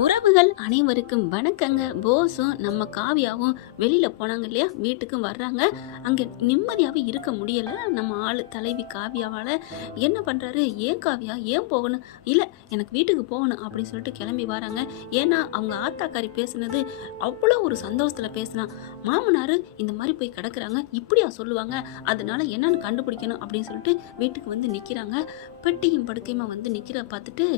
உறவுகள் அனைவருக்கும் வணக்கங்க. போஸும் நம்ம காவியாவும் வெளியில் போனாங்க இல்லையா, வீட்டுக்கும் வர்றாங்க. அங்கே நிம்மதியாகவே இருக்க முடியலை நம்ம ஆள் தலைவி காவியாவால். என்ன பண்ணுறாரு, ஏன் காவியா ஏன் போகணும், இல்லை எனக்கு வீட்டுக்கு போகணும் அப்படின்னு சொல்லிட்டு கிளம்பி வராங்க. ஏன்னா அவங்க ஆத்தாக்காரி பேசுனது அவ்வளோ ஒரு சந்தோஷத்தில் பேசினா. மாமனார் இந்த மாதிரி போய் கிடக்குறாங்க, இப்படியா சொல்லுவாங்க, அதனால என்னன்னு கண்டுபிடிக்கணும் அப்படின்னு சொல்லிட்டு வீட்டுக்கு வந்து நிற்கிறாங்க. பெட்டியும் படுக்கையுமா வந்து நிற்கிற பார்த்துட்டு,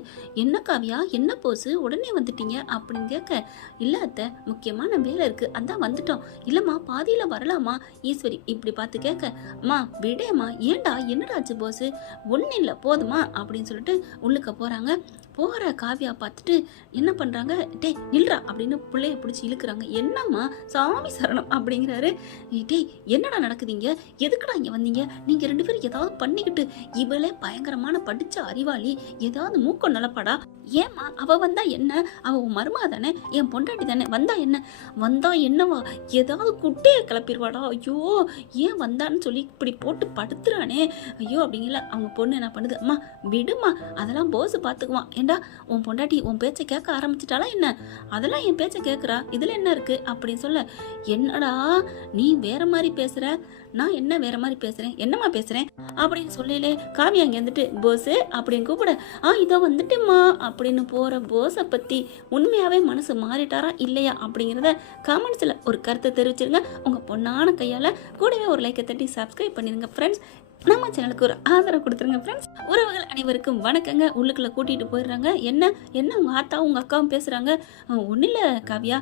என்ன காவியா என்ன போஸு உடனே வந்துட்டீங்க அப்படின்னு கேட்க, இல்லை அத்தை முக்கியமான வேலை இருக்குது அதான் வந்துட்டோம். இல்லைம்மா பாதியில் வரலாமா ஈஸ்வரி இப்படி பார்த்து கேட்க, அம்மா விடேம்மா ஏண்டா என்னடாச்சு போஸு, ஒன்றும் இல்லை போதுமா அப்படின்னு சொல்லிட்டு உள்ளுக்க போகிறாங்க. போகிற காவியா பார்த்துட்டு என்ன பண்ணுறாங்க, டே நில்றா அப்படின்னு பிள்ளைய பிடிச்சி இழுக்கிறாங்க. என்னம்மா சாமி சரணம் அப்படிங்கிறாரு. டே என்னடா நடக்குதுங்க, எதுக்குடா இங்கே வந்தீங்க, நீங்கள் ரெண்டு பேரும் ஏதாவது பண்ணிக்கிட்டு, இவளே பயங்கரமான படித்த அறிவாளி, ஏதாவது மூக்கம் நலப்படா, ஏம்மா அவ வந்தா என்ன, அவ உன் மருமா தானே, என் பொண்டாட்டி தானே, வந்தா என்ன, வந்தா என்னவா ஏதாவது குட்டையை கிளப்பிடுவாடா, ஐயோ ஏன் வந்தான்னு சொல்லி இப்படி போட்டு படுத்துறானே ஐயோ அப்படிங்கல. அவங்க பொண்ணு என்ன பண்ணுது, அம்மா விடுமா அதெல்லாம் போஸ் பார்த்துக்குவான். ஏண்டா உன் பொண்டாட்டி உன் பேச்சை கேட்க ஆரம்பிச்சிட்டாலா என்ன, அதெல்லாம் என் பேச்சை கேட்குறா, இதில் என்ன இருக்கு அப்படின்னு சொல்ல, என்னடா நீ வேற மாதிரி பேசுற, நான் என்ன வேற மாதிரி பேசுறேன், என்னம்மா பேசுறேன் அப்படின்னு சொல்லலே. காவியா அங்கே வந்துட்டு போஸு அப்படின்னு கூப்பிட, இதோ வந்துட்டேம்மா அப்படின்னு போகிற போஸை பற்றி உண்மையாகவே மனசு மாறிட்டாரா இல்லையா அப்படிங்கிறத கமெண்ட்ஸில் ஒரு கருத்தை தெரிவிச்சிருங்க. உங்கள் பொண்ணான கையால் கூடவே ஒரு லைக்கை தட்டி சப்ஸ்கிரைப் பண்ணிடுங்க ஃப்ரெண்ட்ஸ். நம்ம சேனலுக்கு ஒரு ஆதரவு கொடுத்துருங்க ஃப்ரெண்ட்ஸ். உறவுகள் அனைவருக்கும் வணக்கங்க. உள்ளுக்குள்ளே கூட்டிகிட்டு போயிடுறாங்க. என்ன உங்கள் ஆத்தாவும் உங்கள் அக்காவும் பேசுகிறாங்க. ஒன்றும் இல்லை காவியா,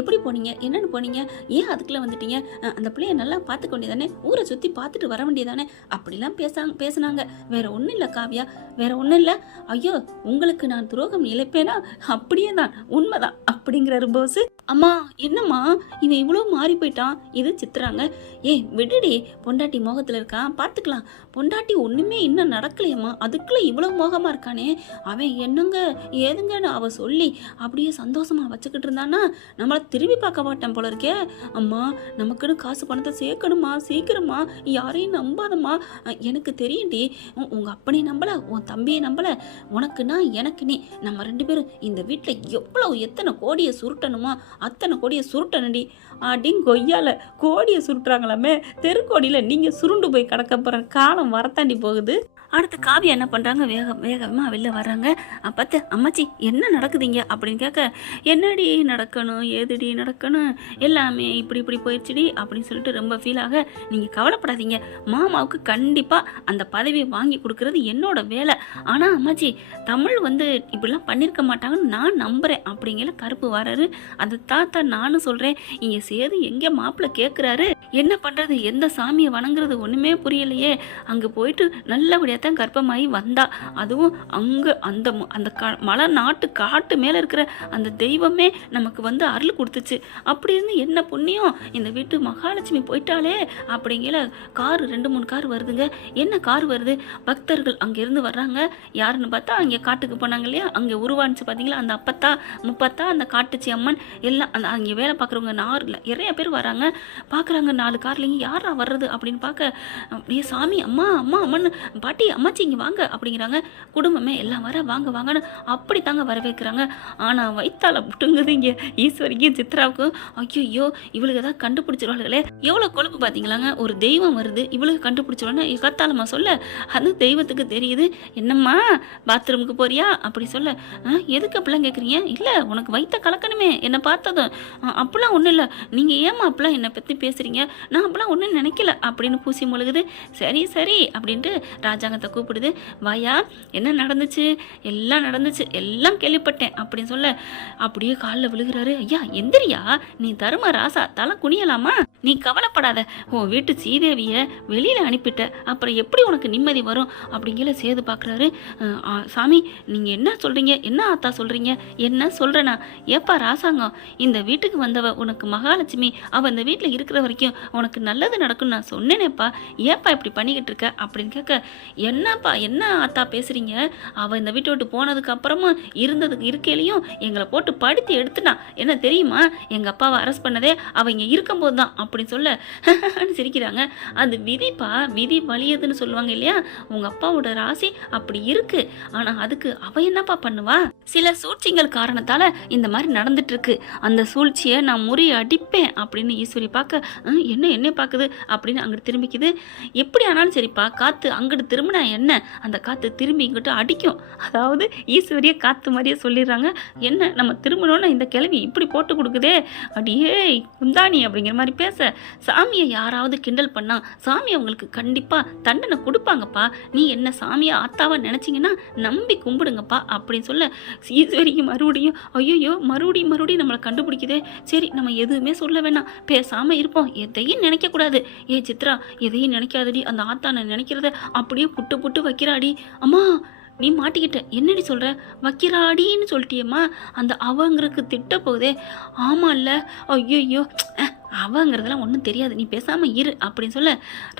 எப்படி போனீங்க, என்னென்னு போனீங்க, ஏன் அதுக்குள்ளே வந்துட்டீங்க, அந்த பிள்ளைய நல்லா பார்த்துக்க வேண்டியதானே, ஊரை சுற்றி பார்த்துட்டு வர வேண்டியதானே, அப்படிலாம் பேசுனாங்க. வேற ஒன்றும் இல்லை காவியா, வேற ஒன்றும் இல்லை. ஐயோ உங்களுக்கு நான் துரோகம் இழைப்பேனா, அப்படியே தான் உண்மைதான் அப்படிங்கிறாரு போஸ். அம்மா என்னம்மா இவன் இவ்வளோ மாறி போயிட்டான், இது சித்துறாங்க. விடுடி பொண்டாட்டி மோகத்தில் இருக்கான் பார்த்துக்கலாம், பொண்டாட்டி ஒன்றுமே இன்னும் நடக்கலையம்மா, அதுக்குள்ளே இவ்வளோ மோகமாக இருக்கானே, அவன் என்னங்க ஏதுங்கன்னு அவ சொல்லி அப்படியே சந்தோஷமாக வச்சுக்கிட்டு இருந்தானா நம்மளை திரும்பி பார்க்க மாட்டேன் போல இருக்கே. அம்மா நமக்குன்னு காசு பணத்தை சேர்க்கணுமா, சீக்கிரமா, யாரையும் நம்பாதம்மா, எனக்கு தெரியும்டி, உங்கள் அப்பனை நம்பலை, உன் தம்பியை நம்பலை, உனக்குன்னா எனக்கு நீ, நம்ம ரெண்டு பேரும் இந்த வீட்டில் எவ்வளோ எத்தனை கோடியை சுருட்டணுமா அத்தனை கோடியை சுருட்டணுடி அப்படின்னு கொய்யால கோடியை சுருட்டுறாங்களாமே, தெருக்கோடியில் நீங்கள் சுருண்டு போய் கிடக்க போகிற காலம் வரத்தாண்டி போகுது. அடுத்து காவியா என்ன பண்ணுறாங்க, வேகமாக வெளில வர்றாங்க. பார்த்து அம்மாச்சி என்ன நடக்குதுங்க அப்படின்னு கேட்க, என்னடி நடக்கணும், ஏதுடி நடக்கணும், எல்லாமே இப்படி போயிடுச்சுடி அப்படின்னு சொல்லிட்டு ரொம்ப ஃபீலாக, நீங்கள் கவலைப்படாதீங்க, மாமாவுக்கு கண்டிப்பாக அந்த பதவியை வாங்கி கொடுக்கறது என்னோட வேலை. ஆனால் அம்மாச்சி தமிழ் வந்து இப்படிலாம் பண்ணியிருக்க மாட்டாங்கன்னு நான் நம்புகிறேன் அப்படிங்கிற கருப்பு வராரு. அந்த தாத்தா நானும் சொல்கிறேன், இங்கே சேது எங்கே மாப்பிள்ளை கேட்குறாரு, என்ன பண்ணுறது, எந்த சாமியை வணங்குறது ஒன்றுமே புரியலையே. அங்கே போயிட்டு நல்லபடியாக தான் கர்ப்பமாகி வந்தா, அதுவும் அங்கே அந்த மலை நாட்டு காட்டு மேலே இருக்கிற அந்த தெய்வமே நமக்கு வந்து அருள் கொடுத்துச்சு. அப்படி இருந்து என்ன புண்ணியம், இந்த வீட்டு மகாலட்சுமி போயிட்டாலே அப்படிங்கிற கார் 2-3 கார் வருதுங்க. என்ன கார் வருது, பக்தர்கள் அங்கேருந்து வர்றாங்க. யாருன்னு பார்த்தா அங்கே காட்டுக்கு போனாங்க இல்லையா, அங்கே உருவானுச்சு பார்த்தீங்களா அந்த அப்பத்தா முப்பத்தா அந்த காட்டுச்சி அம்மன் எல்லாம், அந்த அங்கே வேலை பார்க்குறவங்க நிறைய பேர் வராங்க. பார்க்குறாங்க 4 கார்லேங்க யாரா வர்றது அப்படின்னு பார்க்க, அப்படியே சாமி அம்மா அம்மன் பாட்டி அம்மாச்சி இங்கே வாங்க அப்படிங்கிறாங்க. குடும்பமே எல்லாம் வாங்க வாங்கன்னு அப்படி தாங்க வரவேற்கிறாங்க. ஆனால் வயிற்றால விட்டுங்குது இங்கே ஈஸ்வரிக்கும் சித்ராவுக்கும். ஐயோ இவளுக்கு ஏதாவது கண்டுபிடிச்சிருவாளுகளே, எவ்வளோ கொழுப்பு பார்த்தீங்களாங்க, ஒரு தெய்வம் வருது இவளுக்கு கண்டுபிடிச்சிருவான்னு கத்தாலம்மா சொல்ல, அந்த தெய்வத்துக்கு தெரியுது. என்னம்மா பாத்ரூமுக்கு போறியா அப்படி சொல்ல, எதுக்கு அப்படிலாம் கேட்குறீங்க, இல்லை உனக்கு வயிற்ற கலக்கணுமே என்னை பார்த்ததும், அப்படிலாம் ஒன்றும் இல்லை, நீங்கள் ஏமா அப்படிலாம் என்னை பற்றி பேசுகிறீங்க, நான் அப்படிலாம் ஒன்றும் நினைக்கல அப்படின்னு பூசி முழுகுது. சரி அப்படின்ட்டு ராஜாங்கத்தை கூப்பிடுது. வாயா என்ன நடந்துச்சு, எல்லாம் நடந்துச்சு, எல்லாம் கேள்விப்பட்டேன் அப்படின்னு சொல்ல, அப்படியே காலில் விழுகிறாரு. ஐயா எந்திரியா, நீ தரும ராசா தலை குனியலாமா, நீ கவலைப்படாத, உன் வீட்டு சீதேவியை வெளியில் அனுப்பிட்ட, அப்புறம் எப்படி உனக்கு நிம்மதி வரும் அப்படிங்கிற சேது பார்க்குறாரு. சாமி நீங்கள் என்ன சொல்கிறீங்க, என்ன ஆத்தா சொல்கிறீங்க, என்ன சொல்கிறேனா, ஏப்பா ராசாங்கம், இந்த வீட்டுக்கு வந்தவ உனக்கு மகாலட்சுமி, அவள் இந்த வீட்டில் இருக்கிற வரைக்கும் உனக்கு நல்லது நடக்கும்னு நான் சொன்னேனேப்பா, ஏப்பா இப்படி பண்ணிக்கிட்டு இருக்க அப்படின்னு கேட்க, என்னப்பா என்ன ஆத்தா பேசுகிறீங்க? அவள் இந்த வீட்டை விட்டு போனதுக்கு அப்புறமா இருக்கையிலையும் எங்களை போட்டு படுத்தி எடுத்துட்டான். என்ன தெரியுமா? எங்கள் அப்பாவை அரெஸ்ட் பண்ணதே அவள் இங்கே இருக்கும்போது தான் அப்படின்னு சொல்ல சிரிக்கிறாங்க. அது விதிப்பா, விதி வலியதுன்னு சொல்லுவாங்க இல்லையா? உங்கள் அப்பாவோட ராசி அப்படி இருக்கு. ஆனால் அதுக்கு அவள் என்னப்பா பண்ணுவா? சில சூழ்ச்சிகள் காரணத்தால் இந்த மாதிரி நடந்துட்டு இருக்கு. அந்த சூழ்ச்சியை நான் அடிப்பேன் அப்படின்னு ஈஸ்வரி பார்க்க, என்ன பார்க்குது அப்படின்னு அங்கிட்டு திரும்பிக்குது. எப்படி ஆனாலும் சரிப்பா, காற்று அங்கிட்டு திரும்பினா என்ன, அந்த காற்று திரும்பி இங்கிட்ட அடிக்கும். அதாவது ஈஸ்வரியை காற்று மாதிரியே சொல்லிடுறாங்க. என்ன நம்ம திரும்பணும்னு இந்த கிழவி இப்படி போட்டு கொடுக்குதே, அடியே குந்தாணி அப்படிங்கிற மாதிரி பேச, சாமியை யாராவது கிண்டல் பண்ணா சாமி அவங்களுக்கு கண்டிப்பாக தண்டனை கொடுப்பாங்கப்பா. நீ என்ன சாமியை ஆத்தாவா நினச்சிங்கன்னா நம்பி கும்பிடுங்கப்பா அப்படின்னு சொல்ல, ஈஸ்வரிக்கு மறுபடியும் ஐயோ மறுபடியும் நம்மளை கண்டுபிடிக்குதே, சரி நம்ம எதுவுமே சொல்ல வேணாம், பேசாமல் இருப்போம், எதையும் நினைக்கக்கூடாது. ஏ சித்ரா, எதையும் நினைக்காதடி, அந்த ஆத்தானை நினைக்கிறத அப்படியே புட்டு வைக்கிறாடி. அம்மா நீ மாட்டிக்கிட்ட, என்னடி சொல்கிற, வைக்கிறாடின்னு சொல்லிட்டியம்மா, அந்த அவங்களுக்கு திட்ட போகுதே. ஆமாம் இல்லை, ஐயோ அவங்கிறதெல்லாம் ஒன்றும் தெரியாது, நீ பேசாமல் இரு அப்படின்னு சொல்ல,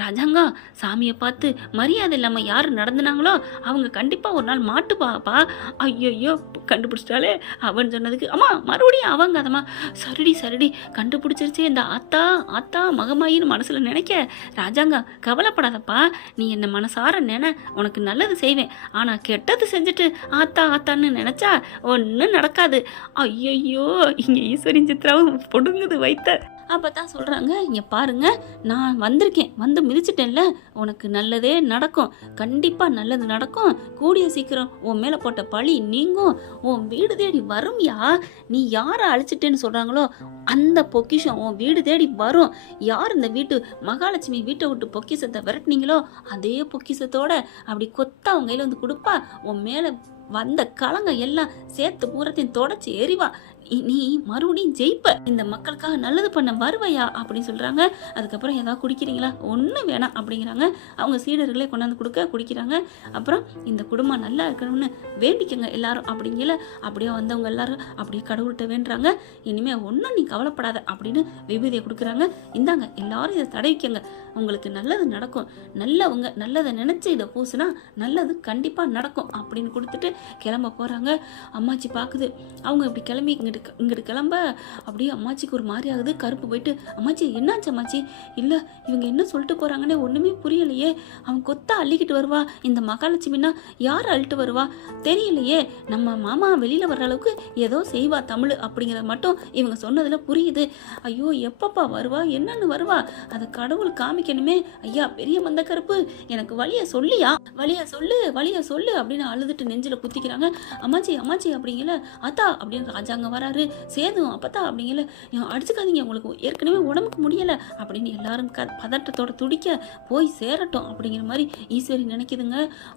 ராஜாங்கா சாமியை பார்த்து மரியாதை இல்லாமல் யார் நடந்துனாங்களோ அவங்க கண்டிப்பாக ஒரு நாள் மாட்டுப்பாப்பா. ஐயோ கண்டுபிடிச்சிட்டாலே அவன் சொன்னதுக்கு, அம்மா மறுபடியும் அவங்க அதம்மா, சரிடி கண்டுபிடிச்சிருச்சே இந்த ஆத்தா மகமாயின்னு மனசில் நினைக்க, ராஜாங்கா கவலைப்படாதப்பா, நீ என்னை மனசார உனக்கு நல்லது செய்வேன், ஆனால் கெட்டது செஞ்சுட்டு ஆத்தான்னு நினச்சா ஒன்றும் நடக்காது. ஐயோ இங்கே ஈஸ்வரின் சித்ராவும் பொடுங்குது வைத்த. அப்போ தான் சொல்கிறாங்க, இங்கே பாருங்க, நான் வந்திருக்கேன், வந்து மிதிச்சிட்டேன்ல, உனக்கு நல்லதே நடக்கும், கண்டிப்பாக நல்லது நடக்கும், கூடிய சீக்கிரம் உன் மேலே போட்ட பழி நீங்கும், உன் வீடு தேடி வரும்யா. நீ யாரை அழிச்சிட்டேன்னு சொல்கிறாங்களோ அந்த பொக்கிஷம் உன் வீடு தேடி வரும். யார் இந்த வீட்டு மகாலட்சுமி வீட்டை விட்டு பொக்கிஷத்தை விரட்டினீங்களோ அதே பொக்கிஷத்தோட அப்படி கொத்தா அவங்க கையில் வந்து கொடுப்பா. உன் மேலே வந்த கலங்க எல்லாம் சேர்த்து பூரத்தையும் தொடச்சி எறிவா. நீ மறுபடியும் ஜெயிப்ப, இந்த மக்களுக்காக நல்லது பண்ண வருவையா அப்படின்னு சொல்கிறாங்க. அதுக்கப்புறம் ஏதாவது குடிக்கிறீங்களா? ஒன்றும் வேணாம் அப்படிங்கிறாங்க. அவங்க சீடர்களே கொண்டாந்து குடிக்கிறாங்க. அப்புறம் இந்த குடும்பம் நல்லா இருக்கணும்னு வேண்டிக்கங்க எல்லாரும் அப்படிங்கல. அப்படியே வந்தவங்க எல்லாரும் அப்படியே கடவுள்கிட்ட வேண்டுறாங்க. இனிமேல் ஒன்றும் நீ கவலைப்படாத அப்படின்னு விபூதியை கொடுக்குறாங்க. இந்தாங்க எல்லாரும் இதை தடவிக்கங்க, உங்களுக்கு நல்லது நடக்கும், நல்லவங்க நல்லதை நினச்சி இதை பூசுனா நல்லது கண்டிப்பாக நடக்கும் அப்படின்னு கொடுத்துட்டு கிளம்ப போகிறாங்க. அம்மாச்சி பார்க்குது, அவங்க இப்படி கிளம்பி இங்கிட்டு கிளம்ப அப்படியே அம்மாச்சிக்கு ஒரு மாதிரி ஆகுது. கருப்பு போயிட்டு, அம்மாச்சி என்னாச்சு அம்மாச்சி? இல்லை இவங்க என்ன சொல்லிட்டு போகிறாங்கன்னே ஒன்றுமே புரியலையே, அவன் கொத்தா அள்ளிக்கிட்டு வருவா, இந்த மகாலட்சுமின்னா யார் அள்ளிட்டு வருவா தெரியலையே, நம்ம மாமா வெளியில் வர்ற அளவுக்கு ஏதோ செய்வா தமிழ் அப்படிங்கிறத மட்டும் இவங்க சொன்னதில் புரியுது. ஐயோ எப்பப்பா வருவா, என்னன்னு வருவா, அதை கடவுள் காமிக்கணுமே. ஐயா பெரிய மந்த கருப்பு, எனக்கு வழியை சொல்லு அப்படின்னு அழுதுட்டு நெஞ்சில் குத்திக்கிறாங்க. அம்மாச்சி அப்படிங்கல. அத்தா அப்படின்னு ராஜாங்க வராரு. சேதும் அப்பத்தா அப்படிங்கல, அடிச்சுக்காதீங்க, உங்களுக்கு ஏற்கனவே உடம்புக்கு முடியலை அப்படின்னு எல்லாரும் பதட்டத்தோட துடிக்க, போய் சேரட்டும் அப்படிங்கிற மாதிரி ஈஸ்வரி நினைக்குதுங்க.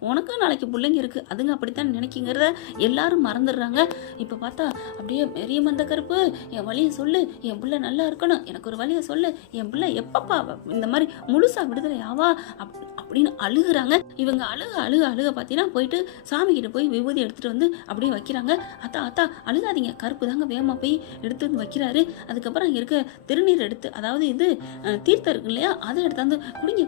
உனக்கும் நாளைக்கு பிள்ளைங்க இருக்குது, அதுங்க அப்படித்தான் நினைக்கிங்கிறத எல்லாரும் மறந்துடுறாங்க. இப்போ பார்த்தா அப்படியே பெரிய மந்த கருப்பு, என் வழியை சொல்லு, என் பிள்ளை நல்லா இருக்கணும், எனக்கு ஒரு வழியை சொல்லு, என் பிள்ளை எப்பப்பா இந்த மாதிரி முழுசா விடுதலை ஆவா அப்படின்னு அழுகுறாங்க. இவங்க அழுக பார்த்தீங்கன்னா போயிட்டு சாமி கிட்ட போய் விபூதி எடுத்துகிட்டு வந்து அப்படியே வைக்கிறாங்க. அத்தா அழுகாதீங்க, கருப்பு தாங்க வேகமாக போய் எடுத்து வந்து வைக்கிறாரு. அதுக்கப்புறம் அங்கே இருக்க திருநீர் எடுத்து, அதாவது இது தீர்த்தம் இருக்கு இல்லையா, அதை எடுத்தாந்து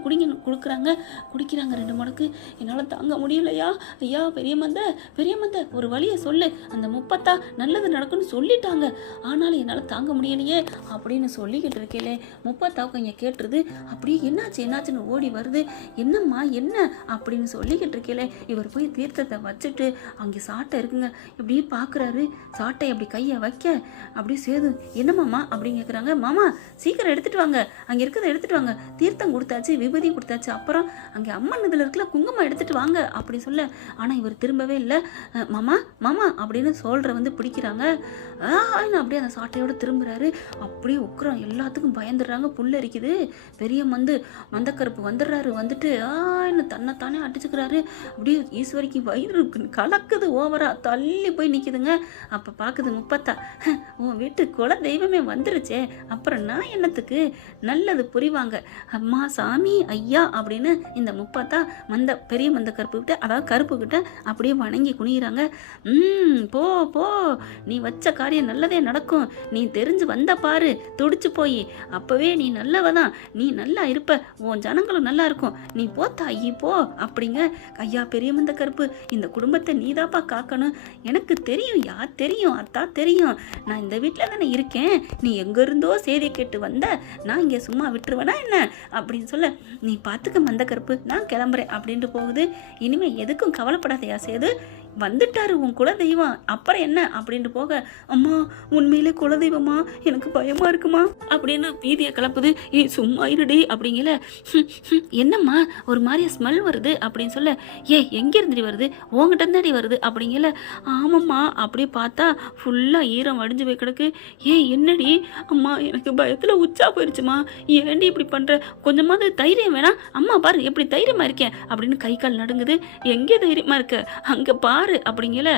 குடிங்கன்னு குடிக்கிறாங்க 2 மடக்கு. என்னால் தாங்க முடியலையா, ஐயா பெரிய மந்த ஒரு வழியை சொல்லு, அந்த 30 நல்லது நடக்கும்னு சொல்லிட்டாங்க, ஆனாலும் என்னால் தாங்க முடியலையே அப்படின்னு சொல்லிக்கிட்டு இருக்கேலே. 30 இங்கே கேட்டுருது. அப்படியே என்னாச்சுன்னு ஓடி வருது. என்னம்மா என்ன அப்படின்னு சொல்லிக்கிட்டு இருக்கேலே. இவர் போய் தீர்த்தத்தை வச்சுட்டு அங்கே சாட்டை இருக்குங்க, இப்படியே பார்க்குறாரு. சாட்டை அப்படி கையை வைக்க அப்படியே சேது, என்னம்மாம்மா அப்படின்னு கேட்குறாங்க. மாமா சீக்கிரம் எடுத்துகிட்டு வாங்க, அங்கே இருக்கிறத எடுத்துகிட்டு வாங்க, தீர்த்தம் கொடுத்தாச்சு, விபூதியும் கொடுத்தாச்சு, அப்புறம் அங்கே அம்மன் இதில் இருக்கல குங்குமம் எடுத்துகிட்டு வாங்க அப்படி சொல்ல, ஆனால் இவர் திரும்பவே இல்லை. மாமா அப்படின்னு சொல்கிற வந்து பிடிக்கிறாங்க. அப்படியே அந்த சாட்டையோடு திரும்புகிறாரு. அப்படியே உட்குறோம், எல்லாத்துக்கும் பயந்துடுறாங்க, புல்லரிக்குது. பெரிய மந்தக்கருப்பு வந்துடுறாரு. வந்துட்டு தன்னைத்தானே அடிச்சுக்கிறாரு. அப்படியே ஈஸ்வரிக்கு வயிறு கலக்குது, ஓவரா தள்ளி போய் நிற்குதுங்க. அப்போ பார்க்குது 30 முப்பாத்தா, உன் வீட்டு குல தெய்வமே வந்துருச்சே, அப்புறம் நான் என்னத்துக்கு, நல்லது புரிவாங்க அம்மா சாமி ஐயா அப்படின்னு இந்த முப்பாத்தா பெரிய மந்த கருப்பு கிட்ட, அதாவது கருப்பு கிட்ட அப்படியே வணங்கி குனிகிறாங்க. போ போ, நீ வச்ச காரியம் நல்லதே நடக்கும், நீ தெரிஞ்சு வந்த பாரு, துடிச்சு போய் அப்பவே நீ நல்லவதான், நீ நல்லா இருப்ப, உன் ஜனங்களும் நல்லா இருக்கும், நீ போ தாயி போ அப்படிங்க. ஐயா பெரிய மந்த கருப்பு, இந்த குடும்பத்தை நீதாப்பா காக்கணும், எனக்கு தெரியும் யா தெரியும் அத்தா தெரியும், நான் இந்த வீட்டில் தானே இருக்கேன், நீ எங்கேருந்தோ செய்தி கேட்டு வந்த, நான் இங்கே சும்மா விட்டுருவேனா என்ன அப்படின்னு சொல்ல, நீ பார்த்துக்க மந்த கருப்பு, நான் கிளம்புறேன் அப்படின்ட்டு போகுது. இனிமேல் எதுக்கும் கவலைப்படாதையா சேது, வந்துட்டாரு உன் குலதெய்வம், அப்புறம் என்ன அப்படின்ட்டு போக, அம்மா உண்மையிலே குலதெய்வமா, எனக்கு பயமா இருக்குமா அப்படின்னு பீதியை கலப்புது. சும்மா இருடி அப்படிங்கல. என்னம்மா ஒரு மாதிரியா ஸ்மெல் வருது அப்படின்னு சொல்ல, எங்க இருந்துடி வருது, உங்ககிட்ட இருந்தாடி வருது அப்படிங்கல. ஆமாம்மா, அப்படியே பார்த்தா ஃபுல்லா ஈரம் வடிஞ்சு போய் கிடக்கு. என்னடி அம்மா, எனக்கு பயத்துல உச்சா போயிடுச்சுமா, ஏண்டி இப்படி பண்ற, கொஞ்சமாவது தைரியம் வேணா, அம்மா பாரு எப்படி தைரியமா இருக்கேன் அப்படின்னு கை கால் நடுங்குது. எங்கே தைரியமா இருக்க, அங்க பாரு அப்படிங்கல.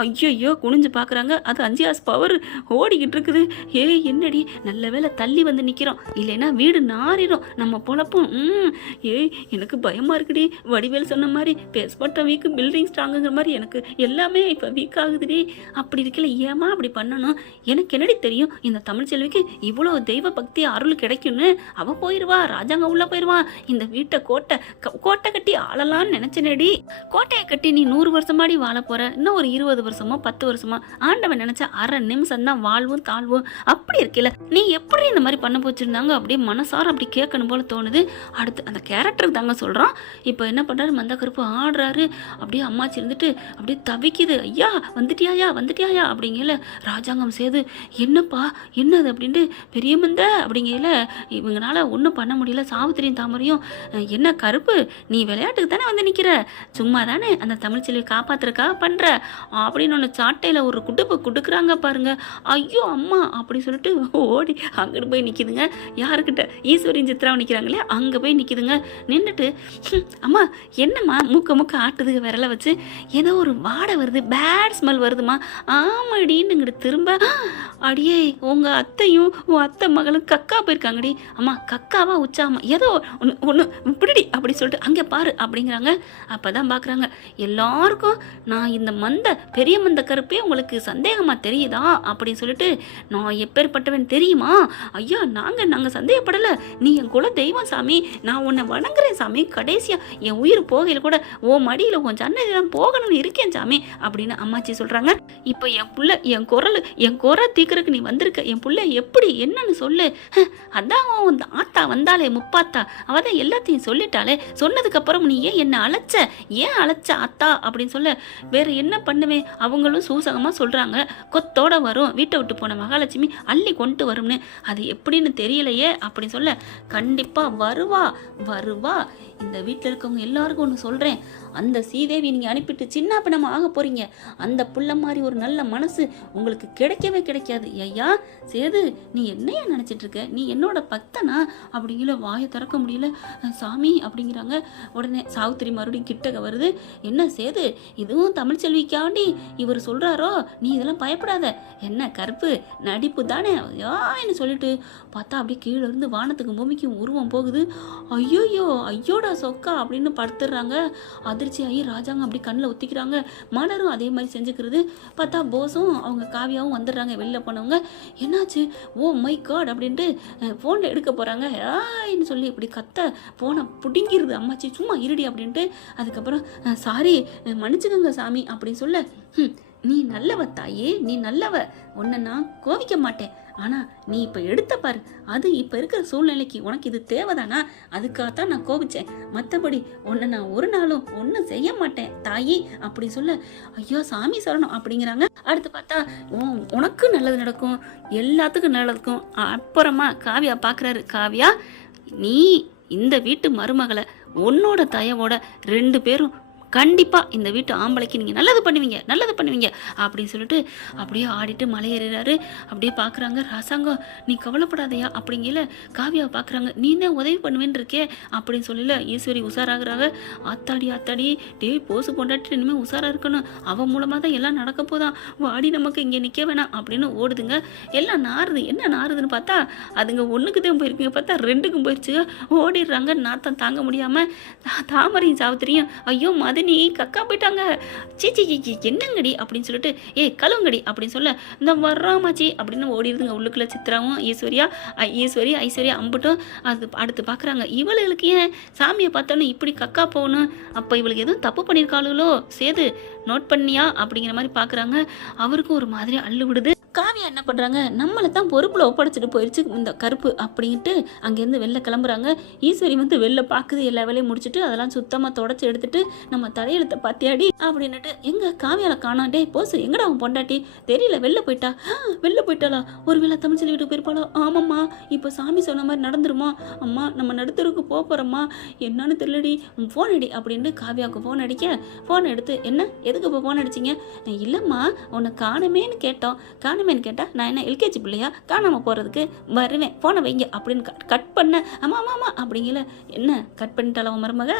ஐயோ குனிஞ்சு பாக்குறாங்க, அது 5 பவர் ஓடிக்கிட்டு இருக்குது. என்னடி நல்ல வேலை தள்ளி வந்து நிக்கிறோம், இல்லைன்னா வீடு நாரிடும் நம்ம பொழப்பும். எனக்கு பயமா இருக்குடி, வடிவேல் சொன்ன மாதிரி பேஸ்பட்ட வீக்கு பில்டிங் ஸ்ட்ராங்குங்கிற மாதிரி எனக்கு எல்லாமே இப்ப வீக் ஆகுதுடி. அப்படி இருக்கல ஏமா அப்படி பண்ணணும், எனக்கு என்னடி தெரியும் இந்த தமிழ் செல்விக்கு இவ்வளவு தெய்வ பக்தி அருள் கிடைக்கும்னு. அவ போயிருவா, ராஜாங்க உள்ள போயிருவான், இந்த வீட்டை கோட்டை கட்டி ஆளலான்னு நினைச்சனடி. கோட்டையை கட்டி நீ 100 வருஷமாடி வாழ போற, இன்னும் ஒரு 20 வருஷமோ 10 வருஷமா, ஆண்டவன் நினைச்சா அரை நிமிஷம் தான் வாழ்வும் தாழ்வும். அப்படி இருக்கல நீ எப்படி இந்த மாதிரி பண்ண போச்சிருந்தாங்க, அப்படியே மனசார அப்படி கேட்கணும் போல தோணுது. அடுத்து அந்த கேரக்டருக்கு தாங்க சொல்றான். இப்போ என்ன பண்றாரு, மந்த கருப்பு ஆடுறாரு, அப்படியே அம்மாச்சி இருந்துட்டு அப்படியே தவிக்குது. ஐயா வந்துட்டியாயா அப்படிங்கல. ராஜாங்கம் சேது, என்னப்பா என்னது அப்படின்ட்டு பெரிய மந்த அப்படிங்கல. இவங்களால ஒன்றும் பண்ண முடியல. சாவித்திரியும் தாமரையும், என்ன கருப்பு நீ விளையாட்டுக்கு தானே வந்து நிற்கிற, சும்மா தானே அந்த தமிழ் செல்வி காப்பாத்துறக்கா பண்ற அப்படின்னு ஒன்று சாட்டையில் ஒரு குடுப்பு குடுக்குறாங்க பாருங்க. ஐயோ அம்மா அப்படி சொல்லிட்டு ஓடி அங்கிட்டு போய் நிற்கிதுங்க. யாருக்கிட்ட, ஈஸ்வரியும் சித்ராவும் நிற்கிறாங்களே, அங்கே போய் நிற்கிதுங்க. நின்றுட்டு, அம்மா என்னம்மா மூக்க ஆட்டுதுங்க விரலை வச்சு, ஏதோ ஒரு வாடை வருது, பேட் ஸ்மெல் வருதுமா. ஆமாடின்னு இங்கிட்டு திரும்ப, அடியே உங்க அத்தையும் உன் அத்தை மகளும் கக்கா போயிருக்காங்கடி. அம்மா கக்காவா உச்சாமா, ஏதோ ஒன்று பிடிடி அப்படி சொல்லிட்டு அங்கே பாரு அப்படிங்கிறாங்க. அப்பதான் பார்க்குறாங்க எல்லாருக்கும், நான் இந்த பெரிய மந்த கருப்பே உங்களுக்கு சந்தேகமா தெரியுதா அப்படின்னு சொல்லிட்டு, நான் எப்பேற்பட்டவன் தெரியுமா, ஐயா நாங்க சந்தேகப்படல, நீ என் குல தெய்வம் சாமி, நான் உன்னை வணங்குறேன் சாமி, கடைசியா என் உயிர் போகையில் கூட ஓ மடியில உன் சன்னதி தான் போகணும்னு இருக்கேன் சாமி அப்படின்னு அம்மாச்சி சொல்றாங்க. இப்போ என் குரல் தீக்கிறதுக்கு நீ வந்திருக்க, என் புள்ள எப்படி என்னன்னு சொல்லு. அதான் உன் ஆத்தா வந்தாலே முப்பாத்தா, அவதான் எல்லாத்தையும் சொல்லிட்டாலே, சொன்னதுக்கு அப்புறம் நீ என்ன அழைச்ச அத்தா அப்படின்னு சொல்ல, வேற என்ன பண்ணுவேன், அவங்களும் சூசகமா சொல்றாங்க, கொத்தோட வரும், வீட்டை விட்டு போன மகாலட்சுமி அள்ளி கொண்டு வரும்னு, அது எப்படின்னு தெரியலையே அப்படின்னு சொல்ல, கண்டிப்பா வருவா, இந்த வீட்டில் இருக்கவங்க எல்லாருக்கும் ஒன்று சொல்றேன், அந்த சீதேவி நீங்க அனுப்பிட்டு சின்ன பின்னமா ஆக போறீங்க, அந்த புள்ள மாதிரி ஒரு நல்ல மனசு உங்களுக்கு கிடைக்கவே கிடைக்காது. ஐயா சேது, நீ என்னையா நினைச்சிட்டு இருக்க, நீ என்னோட பக்தனா அப்படிங்கிற. வாயை திறக்க முடியல சாமி அப்படிங்கிறாங்க. உடனே சாவித்திரி மறுபடியும் கிட்டக வருது. என்ன சேது, இதுவும் தமிழ் செல்விக்காண்டி இவர் சொல்றாரோ, நீ இதெல்லாம் பயப்படாத, என்ன கருப்பு நடிப்பு தானே யான்னு சொல்லிட்டு பார்த்தா அப்படியே கீழே இருந்து வானத்துக்கும் பூமிக்கும் உருவம் போகுது. ஐயோடா சொக்கா அப்படின்னு படுத்துடுறாங்க. அதிர்ச்சியாகி ராஜாங்க அப்படி கண்ணில் ஒத்திக்கிறாங்க. மலரும் அதே மாதிரி செஞ்சுக்கிறது. பார்த்தா போஸும் அவங்க காவியாவும் வந்துடுறாங்க. வெளில போனவங்க, என்னாச்சு, ஓ மை காட் அப்படின்ட்டு ஃபோனில் எடுக்க போகிறாங்க. ஆயின்னு சொல்லி இப்படி கத்த போனை பிடிங்கிருது அம்மாச்சி. சும்மா இருடி அப்படின்ட்டு. அதுக்கப்புறம் சாரி மன்னிச்சுக்கோங்க சாமி அப்படின்னு சொல்ல, நீ நல்லவ தாயே, நீ நல்லவ, உன்னை நான் கோவிக்க மாட்டேன், ஆனால் நீ இப்போ எடுத்த பாரு, அது இப்போ இருக்கிற சூழ்நிலைக்கு உனக்கு இது தேவைதானா, அதுக்காகத்தான் நான் கோபிச்சேன், மற்றபடி உன்னை நான் ஒரு நாளும் ஒன்றும் செய்ய மாட்டேன் தாயி அப்படி சொல்ல, ஐயோ சாமி சரணம் அப்படிங்கிறாங்க. அடுத்து பார்த்தா உனக்கு நல்லது நடக்கும், எல்லாத்துக்கும் நல்லதுக்கும். அப்புறமா காவியா பார்க்குறாரு. காவியா, நீ இந்த வீட்டு மருமகளை உன்னோட தயவோட 2 பேரும் கண்டிப்பாக இந்த வீட்டு ஆம்பளைக்கு நீங்கள் நல்லது பண்ணுவீங்க அப்படின்னு சொல்லிட்டு அப்படியே ஆடிட்டு மலையேறாரு. அப்படியே பார்க்குறாங்க. ராசாங்கம் நீ கவலைப்படாதையா அப்படிங்கல காவியாவை பார்க்குறாங்க. நீ என்ன உதவி பண்ணுவேன்னு இருக்கே அப்படின்னு சொல்லல ஈஸ்வரி உஷாராகிறாங்க. ஆத்தாடி டேய் போசு பொண்டாட்டி இனிமேல் உஷாராக இருக்கணும், அவன் மூலமாக தான் எல்லாம் நடக்க போதான், வாடி நமக்கு இங்கே நிற்க வேணாம் அப்படின்னு ஓடுதுங்க. எல்லாம் நாறுது. என்ன நாறுதுன்னு பார்த்தா அதுங்க ஒன்றுக்கு தான் போயிருக்குங்க, பார்த்தா 2க்கும் போயிடுச்சுங்க. ஓடிடுறாங்க. நாத்தம் தாங்க முடியாமல் தாமரையும் சாவித்திரியும் ஐயோ மதனி கக்கா போயிட்டாங்க, சீச்சி என்னங்கடி அப்படின்னு சொல்லிட்டு ஏய் கழுவுங்கடி அப்படின்னு சொல்ல இந்த வர்றாமாச்சி அப்படின்னு ஓடிடுதுங்க. உள்ளுக்குள்ள சித்ராவும் ஈஸ்வரி ஐஸ்வர்யா அம்புட்டும் அது அடுத்து பார்க்குறாங்க. இவளுக்கு ஏன் சாமியை பார்த்தோன்னே இப்படி கக்கா போகணும், அப்போ இவளுக்கு எதுவும் தப்பு பண்ணியிருக்காளுகளோ சேது நோட் பண்ணியா அப்படிங்கிற மாதிரி பார்க்குறாங்க. அவருக்கும் ஒரு மாதிரி அள்ளு விடுது. காவியா என்ன பண்ணுறாங்க, நம்மளை தான் பொறுப்பில் ஒப்படைச்சிட்டு போயிடுச்சு இந்த கருப்பு அப்படின்ட்டு அங்கேருந்து வெளில கிளம்புறாங்க. ஈஸ்வரி வந்து வெளில பார்க்குது, எல்லா வேலையும் முடிச்சுட்டு அதெல்லாம் சுத்தமாக தொடச்சி எடுத்துட்டு நம்ம தலையெழுத்த பாத்தியாடி அப்படின்னுட்டு எங்க காவியால காணோம். டே போசு எங்கடா அவன் பொண்டாட்டி தெரியல, வெளில போயிட்டாளா, ஒரு வேளை தமிழ் சொல்லி வீட்டுக்கு போயிருப்பாளோ. ஆமாம்மா இப்போ சாமி சொன்ன மாதிரி நடந்துருமா, அம்மா நம்ம நடுத்தருக்கு போகிறோம்மா, என்னன்னு தெரியலடி, ஃபோன் அடி அப்படின்ட்டு காவியாவுக்கு ஃபோன் அடிக்க ஃபோன் எடுத்து என்ன எதுக்கு இப்போ ஃபோன் அடிச்சிங்க, இல்லைம்மா உன்னை காணுமேன்னு கேட்டோம். காணுமேன்னு கேட்டால் நான் என்ன எல்கேஜி பிள்ளையா காணாமல் போகிறதுக்கு வருவேன், ஃபோனை வைங்க அப்படின்னு கட் பண்ண. ஆமாம் அப்படிங்கல என்ன கட் பண்ணிட்டால அவன் மருமக.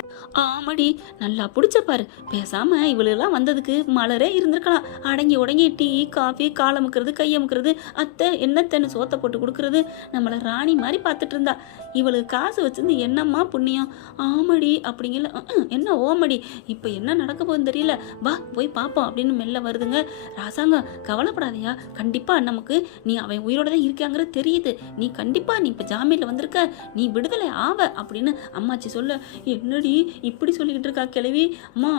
ஆமாடி நல்லா பிடிச்சப்பாரு, பேசாமல் இவளெல்லாம் வந்ததுக்கு மலரே இருந்திருக்கலாம். அடங்கி உடங்கி டீ காஃபி காலமுக்கிறது கையமுக்கிறது அத்தை என்னத்தன்னு சோத்தை போட்டு கொடுக்குறது நம்மளை ராணி மாதிரி பார்த்துட்டு இருந்தா. இவளுக்கு காசு வச்சிருந்து என்னம்மா புண்ணியம். ஆமடி அப்படிங்கல என்ன ஓமடி, இப்போ என்ன நடக்க போகுதுன்னு தெரியல, வா போய் பார்ப்போம் அப்படின்னு மெல்ல வருதுங்க. ராசாங்க கவலைப்படாதையா, கண்டிப்பாக நமக்கு நீ அவன் உயிரோட தான் இருக்காங்கிறது தெரியுது, நீ கண்டிப்பாக நீ இப்போ ஜாமீனில் வந்திருக்க, நீ விடுதலை ஆவ அப்படின்னு அம்மாச்சி சொல்ல. என்னடி இப்படி சொல்லிக்கிட்டு இருக்கா கிளவி, அம்மா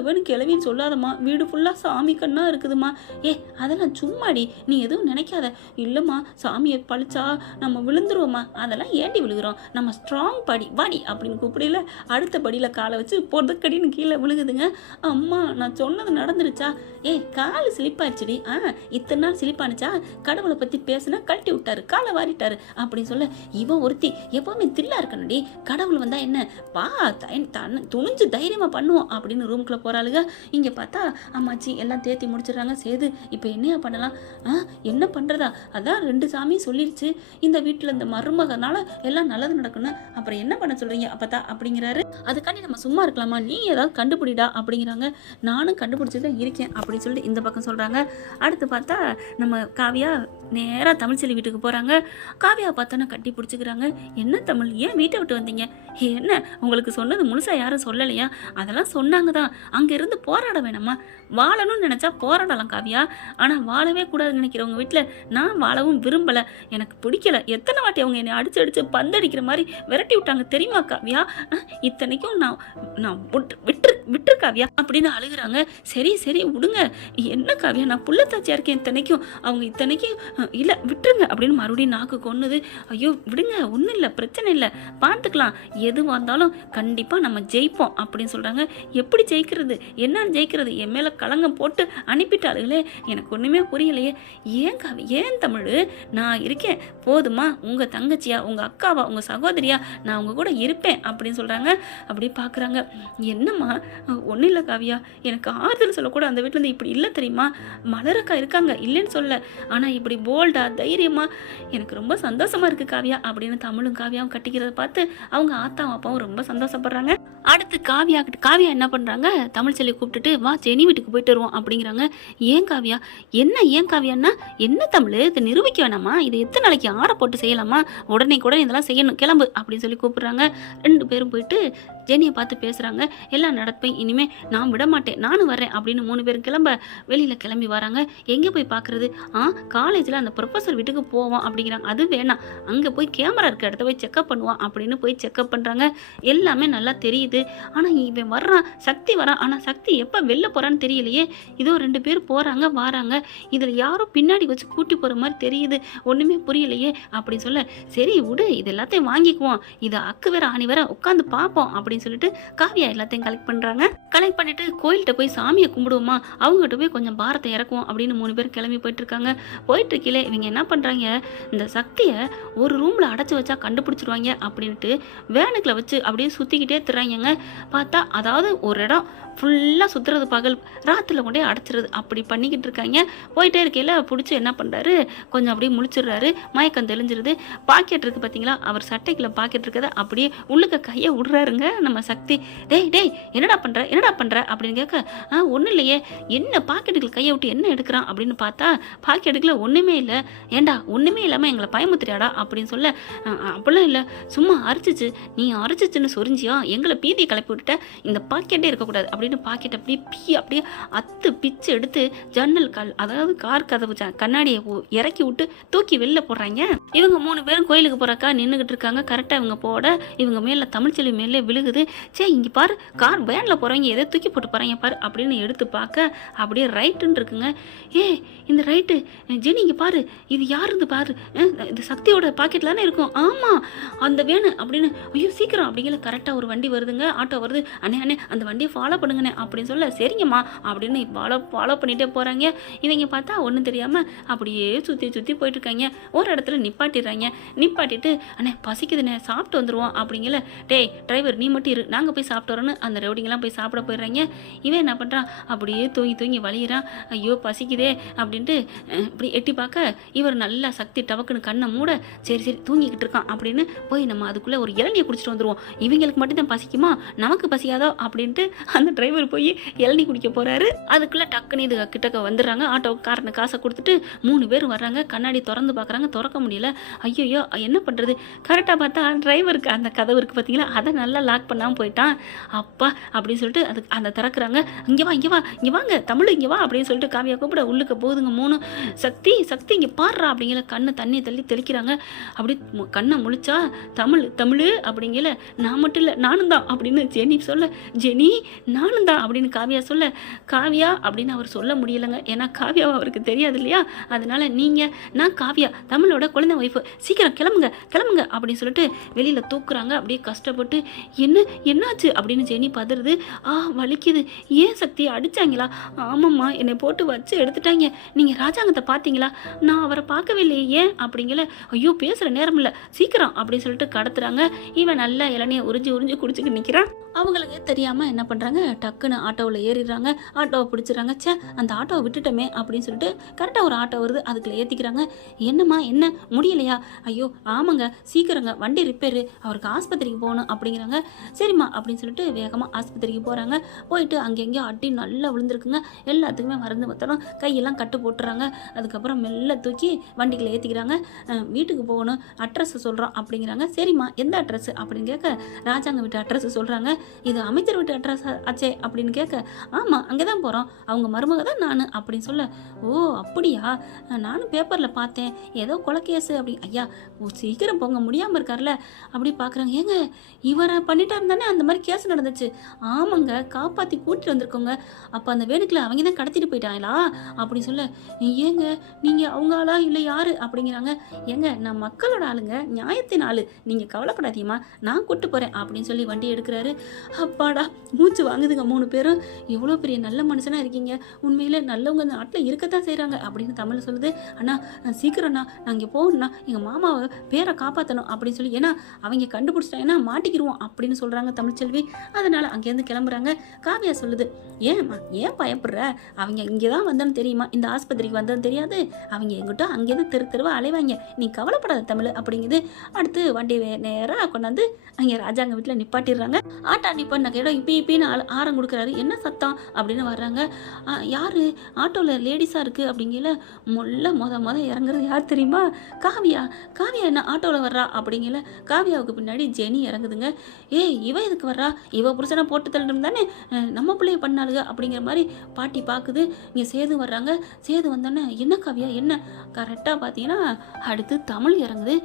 இவனு கிளவின்னு சொல்லாதம்மா, வீடு ஃபுல்லாக சாமி கண்ணா இருக்குதுமா. அதெல்லாம் சும்மாடி, நீ எதுவும் நினைக்காத. இல்லைம்மா சாமியை பழிச்சா நம்ம விழுந்துருவோம்மா, அதெல்லாம் ஏண்டி விழுகிறோம், நம்ம ஸ்ட்ராங் படி வாடி அப்படின்னு கூப்பிடல. அடுத்த படியில் காலை வச்சு பொதுக்கடின்னு கீழே விழுகுதுங்க. அம்மா நான் சொன்னது நடந்துருச்சா, காலு சிலிப்பாயிடுச்சுடி, இத்தனை நாள் சிலிப்பானுச்சா, கடவுளை பற்றி பேசுனா கழட்டி விட்டாரு, காலை வாரிட்டாரு அப்படின்னு சொல்ல. இவன் ஒருத்தி எப்பவுமே தில்லா இருக்கணும்டி, கடவுள் வந்தா என்ன பா துணிஞ்சு தைரியமா பண்ணுவோம் அப்படின்னு ரூம்குள்ள போறாளுங்க. இங்க பார்த்தா அம்மாச்சி எல்லாம் தேத்தி முடிச்சிடறாங்க. சேது இப்போ என்னையா பண்ணலாம், என்ன பண்றதா, அதான் 2 சாமியும் சொல்லிருச்சு, இந்த வீட்டுல இந்த மருமகனால எல்லாம் நல்லது நடக்கணும், அப்புறம் என்ன பண்ண சொல்றீங்க அப்பதா அப்படிங்கிறாரு. அதுக்காண்டி நம்ம சும்மா இருக்கலாமா, நீ ஏதாவது கண்டுபிடிடா அப்படிங்கிறாங்க. நானும் கண்டுபிடிச்சிதான் இருக்கேன் அப்படின்னு சொல்லிட்டு இந்த பக்கம் சொல்றாங்க. அடுத்து பார்த்தா நம்ம காவியா நேராக தமிழ்ச்செல்வி வீட்டுக்கு போகிறாங்க. காவியா பார்த்தோன்னா கட்டி பிடிச்சிக்கிறாங்க. என்ன தமிழ் ஏன் வீட்டை விட்டு வந்தீங்க, என்ன உங்களுக்கு சொன்னது முழுசாக யாரும் சொல்லலையா, அதெல்லாம் சொன்னாங்க தான், அங்கேருந்து போராட வேணாமா, வாழணும்னு நினச்சா போராடலாம் காவியா, ஆனால் வாழவே கூடாதுன்னு நினைக்கிறவங்க வீட்டில் நான் வாழவும் விரும்பலை, எனக்கு பிடிக்கல. எத்தனை வாட்டி அவங்க என்னை அடிச்சு பந்தடிக்கிற மாதிரி விரட்டி விட்டாங்க தெரியுமா காவியா, இத்தனைக்கும் நான் விட்டுரு காவியா அப்படின்னு அழுகுறாங்க. சரி விடுங்க, என்ன காவியா நான் புள்ளத்தாச்சியா இருக்கேன் இத்தனைக்கும், அவங்க இத்தனைக்கும் இல்லை விட்டுருங்க அப்படின்னு மறுபடியும் நாக்கு கொன்னுது. ஐயோ விடுங்க, ஒன்றும் இல்லை பிரச்சனை இல்லை பார்த்துக்கலாம், எதுவாக இருந்தாலும் கண்டிப்பாக நம்ம ஜெயிப்போம் அப்படின்னு சொல்கிறாங்க. எப்படி ஜெயிக்கிறது, என்னன்னு ஜெயிக்கிறது, என் மேலே களங்கம் போட்டு அனுப்பிட்டாளுங்களே, எனக்கு ஒன்றுமே புரியலையே. ஏன் தமிழ் நான் இருக்கேன் போதுமா, உங்கள் தங்கச்சியா உங்கள் அக்காவா உங்கள் சகோதரியா நான் உங்கள் கூட இருப்பேன் அப்படின்னு சொல்கிறாங்க. அப்படி பார்க்குறாங்க. என்னம்மா ஒன்றும் இல்லை காவியா, எனக்கு ஆறுதல் சொல்லக்கூட அந்த வீட்டிலேருந்து இப்படி இல்லை தெரியுமா, மலரக்கா இருக்காங்க இல்லைன்னு சொல்ல, ஆனால் இப்படி போல்டா தைரியமா எனக்கு ரொம்ப சந்தோஷமா இருக்கு காவியா அப்படின்னு தமிழும் காவியாவும் கட்டிக்கிறத பார்த்து அவங்க ஆத்தாவும் அப்பாவும் ரொம்ப சந்தோஷப்படுறாங்க. அடுத்து காவியா என்ன பண்றாங்க, தமிழ்ச்செல்வி கூப்பிட்டுட்டு வா ஜெனி வீட்டுக்கு போயிட்டு வருவோம் அப்படிங்கிறாங்க. ஏன் காவியா காவியான்னா என்ன தமிழ், இதை நிரூபிக்க வேணாமா, இது எத்தனை நாளைக்கு ஆற போட்டு செய்யலாமா, உடனே இதெல்லாம் செய்யணும் கிளம்பு அப்படின்னு சொல்லி கூப்பிடுறாங்க. 2 பேரும் போயிட்டு ஜெனியை பார்த்து பேசுகிறாங்க. எல்லாம் நடப்பேன், இனிமேல் நான் விட மாட்டேன், நானும் வரேன் அப்படின்னு 3 பேரும் கிளம்ப வெளியில் கிளம்பி வராங்க. எங்கே போய் பார்க்குறது, காலேஜில் அந்த ப்ரொஃபஸர் வீட்டுக்கு போவோம் அப்படிங்கிறாங்க. அது வேணாம், அங்கே போய் கேமரா இருக்க இடத்த போய் செக்அப் பண்ணுவான் அப்படின்னு போய் செக்அப் பண்ணுறாங்க. எல்லாமே நல்லா தெரியுது. ஆனால் இவன் வர்றான், சக்தி வரான், ஆனால் சக்தி எப்போ வெளில போகிறான்னு தெரியலையே. இதோ 2 பேர் போகிறாங்க வராங்க, இதில் யாரும் பின்னாடி வச்சு கூட்டி போகிற மாதிரி தெரியுது, ஒன்றுமே புரியலையே அப்படின்னு சொல்ல. சரி விடு, இது எல்லாத்தையும் வாங்கிக்குவோம், இது அக்கு வேற ஆணி வேற உட்காந்து பார்ப்போம் அப்படி அப்படின்னு சொல்லிட்டு காவியா எல்லாத்தையும் கலெக்ட் பண்ணுறாங்க. கலெக்ட் பண்ணிட்டு கோயில்கிட்ட போய் சாமியை கும்பிடுவோமா, அவங்ககிட்ட போய் கொஞ்சம் பாரத்தை இறக்குவோம் அப்படின்னு 3 பேர் கிளம்பி போயிட்டு இருக்காங்க. போயிட்டு இருக்கீங்களே இவங்க என்ன பண்ணுறாங்க, இந்த சக்தியை ஒரு ரூமில் அடைச்சி வச்சா கண்டுபிடிச்சிருவாங்க அப்படின்ட்டு வேனுக்குள்ள வச்சு அப்படியே சுற்றிக்கிட்டே திறாங்க. பார்த்தா அதாவது ஒரு இடம் ஃபுல்லாக சுற்றுறது பகல், ராத்திரில் கொண்டே அடைச்சிருது அப்படி பண்ணிக்கிட்டு இருக்காங்க. போயிட்டே இருக்கையில் பிடிச்சி என்ன பண்ணுறாரு, கொஞ்சம் அப்படியே முழிச்சிடுறாரு. மயக்கம் தெளிஞ்சிருது. பாக்கெட் இருக்குது பார்த்தீங்களா, அவர் சட்டைக்குள்ள பாக்கெட் இருக்கிறத அப்படியே உள்ளுக்க கையை விடுறாருங்க நம்ம சக்தி. டேய் டேய் என்னடா பண்ணுற அப்படின்னு கேட்க, ஒன்றும் இல்லையே, என்ன பாக்கெட்டுக்குள்ள கையை விட்டு என்ன எடுக்கிறான் அப்படின்னு பார்த்தா பாக்கெட்டுக்குள்ள ஒன்றுமே இல்லை. ஏண்டா ஒன்றுமே இல்லாமல் எங்களை பயமுத்துறியாடா அப்படின்னு சொல்ல, அப்படிலாம் இல்லை, சும்மா அரைச்சிச்சு, நீ அரைச்சிச்சுன்னு சொரிஞ்சியா எங்களை பீதியை கிளப்பி விட்டுட்ட, இந்த பாக்கெட்டே இருக்கக்கூடாது அப்படின்னு பாக்கெட் அப்படியே அத்து பிச்சு எடுத்து ஜன்னல் அதாவது கார் கதவு கண்ணாடியை இறக்கி விட்டு தூக்கி வெளில போடுறாங்க. இவங்க 3 பேரும் கோயிலுக்கு போறக்கா நின்றுகிட்டு இருக்காங்க. கரெக்டாக இவங்க போட இவங்க மேலே தமிழ்ச்செல்வி மேலே விழுகுது. சே இங்கே பாரு, கார் வேனில் போகிறவங்க எதை தூக்கி போட்டு போகிறாங்க பாரு அப்படின்னு எடுத்து பார்க்க அப்படியே ரைட்டுன்னு இருக்குங்க. இந்த ரைட்டு ஜெனி இங்கே பாரு, இது யாருது பாரு, இது சக்தியோட பாக்கெட்டில் தானே இருக்கும். ஆமாம் அந்த வேணு அப்படின்னு, ஐயோ சீக்கிரம் அப்படிங்கிற கரெக்டாக ஒரு வண்டி வருதுங்க, ஆட்டோ வருது. அண்ணே அந்த வண்டியை ஃபாலோ பண்ணுங்கண்ணே அப்படின்னு சொல்ல, சரிங்கம்மா அப்படின்னு ஃபாலோ பண்ணிகிட்டே போகிறாங்க. இவங்க பார்த்தா ஒன்றும் தெரியாமல் அப்படியே சுற்றி போயிட்டுருக்காங்க. ஒரு இடத்துல நிப்பாட்டிட்டு அண்ணே பசிக்குதுண்ணே சாப்பிட்டு வந்துடுவோம் அப்படிங்கல. டேய் டிரைவர் நீ மட்டும் இரு, நாங்கள் போய் சாப்பிட்டு வரோன்னு அந்த ரவுடிங்கெல்லாம் போய் சாப்பிட போயிடுறாங்க. இவன் என்ன பண்ணுறான், அப்படியே தூங்கி வலிகிறான். ஐயோ பசிக்குதே அப்படின்ட்டு இப்படி எட்டி பார்க்க இவர் நல்லா சக்தி டவக்குன்னு கண்ணை மூட, சரி தூங்கிக்கிட்டு இருக்கான் அப்படின்னு போய் நம்ம அதுக்குள்ளே ஒரு இளநியை குடிச்சிட்டு வந்துடுவோம், இவங்களுக்கு மட்டும்தான் பசிக்குமா நமக்கு பசியாதோ அப்படின்ட்டு அந்த டிரைவர் போய் இளநீ குடிக்க போகிறாரு. அதுக்குள்ளே டக்குன்னு இது கிட்டக்க வந்துடுறாங்க. ஆட்டோக்காரனை காசை கொடுத்துட்டு 3 பேர் வர்றாங்க. கண்ணாடி திறந்து பார்க்குறாங்க, திறக்க முடியல. ஐயோ என்ன பண்ணுறது, கரெக்டாக பார்த்தா டிரைவருக்கு அந்த கதவு இருக்குது பார்த்தீங்களா, அதை நல்லா லாக் பண்ணாமல் போயிட்டான். அப்பா அப்படின்னு சொல்லிட்டு அதுக்கு அந்த திறக்கிறாங்க. இங்கே வாங்க தமிழ் இங்கே வா அப்படின்னு சொல்லிட்டு காவியா கூப்பிட உள்ளுக்க போகுதுங்க 3. சக்தி இங்கே பாடுறா அப்படிங்கிற கண்ணை தண்ணி தெளிக்கிறாங்க. அப்படி கண்ணை முழிச்சா தமிழ் அப்படிங்கிற, நான் மட்டும் இல்லை நானும் தான் அப்படின்னு ஜெனி சொல்ல, ஜெனி நானும் தான் அப்படின்னு காவியா சொல்ல, காவியா அப்படின்னு அவர் சொல்ல முடியலைங்க. ஏன்னா காவியா அவருக்கு தெரியாது இல்லையா, அதனால நான் காவியா தமிழோட குழந்தை ஒய்ஃபு, சீக்கிரம் கிளம்புங்க அப்படின்னு சொல்லிட்டு வெளியில் தூக்குறாங்க. அப்படியே கஷ்டப்பட்டு என்னாச்சு அப்படின்னு ஜெனி பதறுது. வலிக்குது. ஏன் சக்தி அடிச்சாங்களா? ஆமாம்மா என்னை போட்டு வச்சு எடுத்துட்டாங்க. நீங்கள் ராஜாங்கத்தை பார்த்தீங்களா? நான் அவரை பார்க்கவே இல்லையே. ஏன் அப்படிங்கல. ஐயோ பேசுகிற நேரம் இல்லை சீக்கிரம் அப்படின்னு சொல்லிட்டு கடத்துறாங்க. இவன் நல்லா இளநியை உறிஞ்சி குடிச்சுட்டு நிற்கிறான். அவங்களுக்கு தெரியாமல் என்ன பண்ணுறாங்க, டக்குன்னு ஆட்டோவில் ஏறிடுறாங்க. ஆட்டோவை பிடிச்சிடுறாங்க. அந்த ஆட்டோவை விட்டுட்டோமே அப்படின்னு சொல்லிட்டு கரெக்டாக ஒரு ஆட்டோ வருது, அதுக்குள்ள ஏற்றிக்கிறாங்க. என்னம்மா என்ன முடியலையா? ஐயோ ஆமாங்க சீக்கிரங்க வண்டி ரிப்பேரு, அவருக்கு ஆஸ்பத்திரிக்கு போகணும் அப்படிங்கிறாங்க. சரிம்மா அப்படின்னு சொல்லிட்டு வேகமாக ஆஸ்பத்திரிக்கு போகிறாங்க. போயிட்டு அங்கெங்கேயோ அடி நல்லா விழுந்துருக்குங்க. எல்லாத்துக்குமே மருந்து மத்தடம் கையெல்லாம் கட்டு போட்டுறாங்க. அதுக்கப்புறம் மெல்ல தூக்கி வண்டிகளை ஏற்றிக்கிறாங்க. வீட்டுக்கு போகணும், அட்ரஸ் சொல்கிறோம் அப்படிங்கிறாங்க. சரிம்மா எந்த அட்ரஸ் அப்படின்னு கேட்க, ராஜாங்க வீட்டு அட்ரஸ் சொல்கிறாங்க. இது அமைச்சர் வீட்டு அட்ரஸ் ஆச்சே அப்படின்னு கேட்க, ஆமாம் அங்கே தான் போகிறோம், அவங்க மருமக தான் நான் அப்படின்னு சொல்ல, ஓ அப்படியா, நானும் பேப்பரில் பார்த்தேன் ஏதோ கொலைக்கேஸு அப்படி. ஐயா சீக்கிரம் போங்க முடியாமல் இருக்கார்ல அப்படி பார்க்குறாங்க. ஏங்க இவரை பண்ணிட்டாரு தானே அந்த மாதிரி கேஸ் நடந்துச்சு? ஆமாங்க காப்பாற்றி கூட்டிட்டு வந்திருக்கோங்க. அப்போ அந்த வேணுக்கில் அவங்க தான் கடத்திட்டு போயிட்டாங்களா அப்படி சொல்ல, ஏங்க நீங்கள் அவங்க ஆளா இல்லை யாரு அப்படிங்கிறாங்க. ஏங்க நான் மக்களோட ஆளுங்க, நியாயத்தின் ஆளு, நீங்கள் கவலைப்படாதீங்கம்மா நான் கூட்டு போகிறேன் அப்படின்னு சொல்லி வண்டி எடுக்கிறாரு. அப்பாடா மூச்சு வாங்குதுங்க 3 பேரும். எவ்வளோ பெரிய நல்ல மனுஷனாக இருக்கீங்க, உண்மையிலே நல்லவங்க இந்த நாட்டில் இருக்கத்தான் செய்கிறாங்க அப்படின்னு தமிழ் சொல்லுது. அண்ணா சீக்கிரம்ண்ணா நான் இங்கே போகணும்னா எங்கள் மாமாவை பேரை காப்பாற்றணும் அப்படின்னு சொல்லி, ஏன்னா அவங்க கண்டுபிடிச்சிட்டாங்கன்னா மாட்டிக்கிடுவோம் அப்படின்னு சொல்கிறாங்க தமிழ்ச்செல்வி. அதனால் அங்கேருந்து கிளம்புறாங்க. காவியா சொல்லுது, ஏம்மா ஏன் பயப்படுற, அவங்க இங்கே தான் வந்தேன்னு தெரியுமா, இந்த ஆஸ்பத்திரிக்கு வந்தேன்னு தெரியாது, அவங்க எங்கிட்ட அங்கேருந்து தெருவாக அலைவாங்க, நீ கவலைப்படாத தமிழ் அப்படிங்குது. அடுத்து வண்டி நேராக கொண்டாந்து அங்கே ராஜாங்க வீட்டில் நிப்பாட்டிடுறாங்க. ஆட்டா நிப்பாட்டின கேடோ இப்பின்னு ஆரம் கொடுக்குறாரு. என்ன சத்தம் அப்படின்னு வர்றாங்க. யார் ஆட்டோவில் லேடிஸாக இருக்குது அப்படிங்கல. மொத இறங்குறது யார் தெரியுமா, காவியா என்ன ஆட்டோவில் வர்றா அப்படிங்கல. காவியாவுக்கு பின்னாடி ஜெனி இறங்குதுங்க. இவ எதுக்கு வர்றா, இவ புருஷனை போட்டு தள்ளும் தானே நம்ம பிள்ளைய பண்ணாளுங்க அப்படிங்கிற மாதிரி பாட்டி பார்க்குது. இங்கே சேது வர்றாங்க. சேது வந்தோன்னே என்ன காவியா என்ன, கரெக்டாக பார்த்தீங்கன்னா அடுத்து தமிழ் இறங்குது.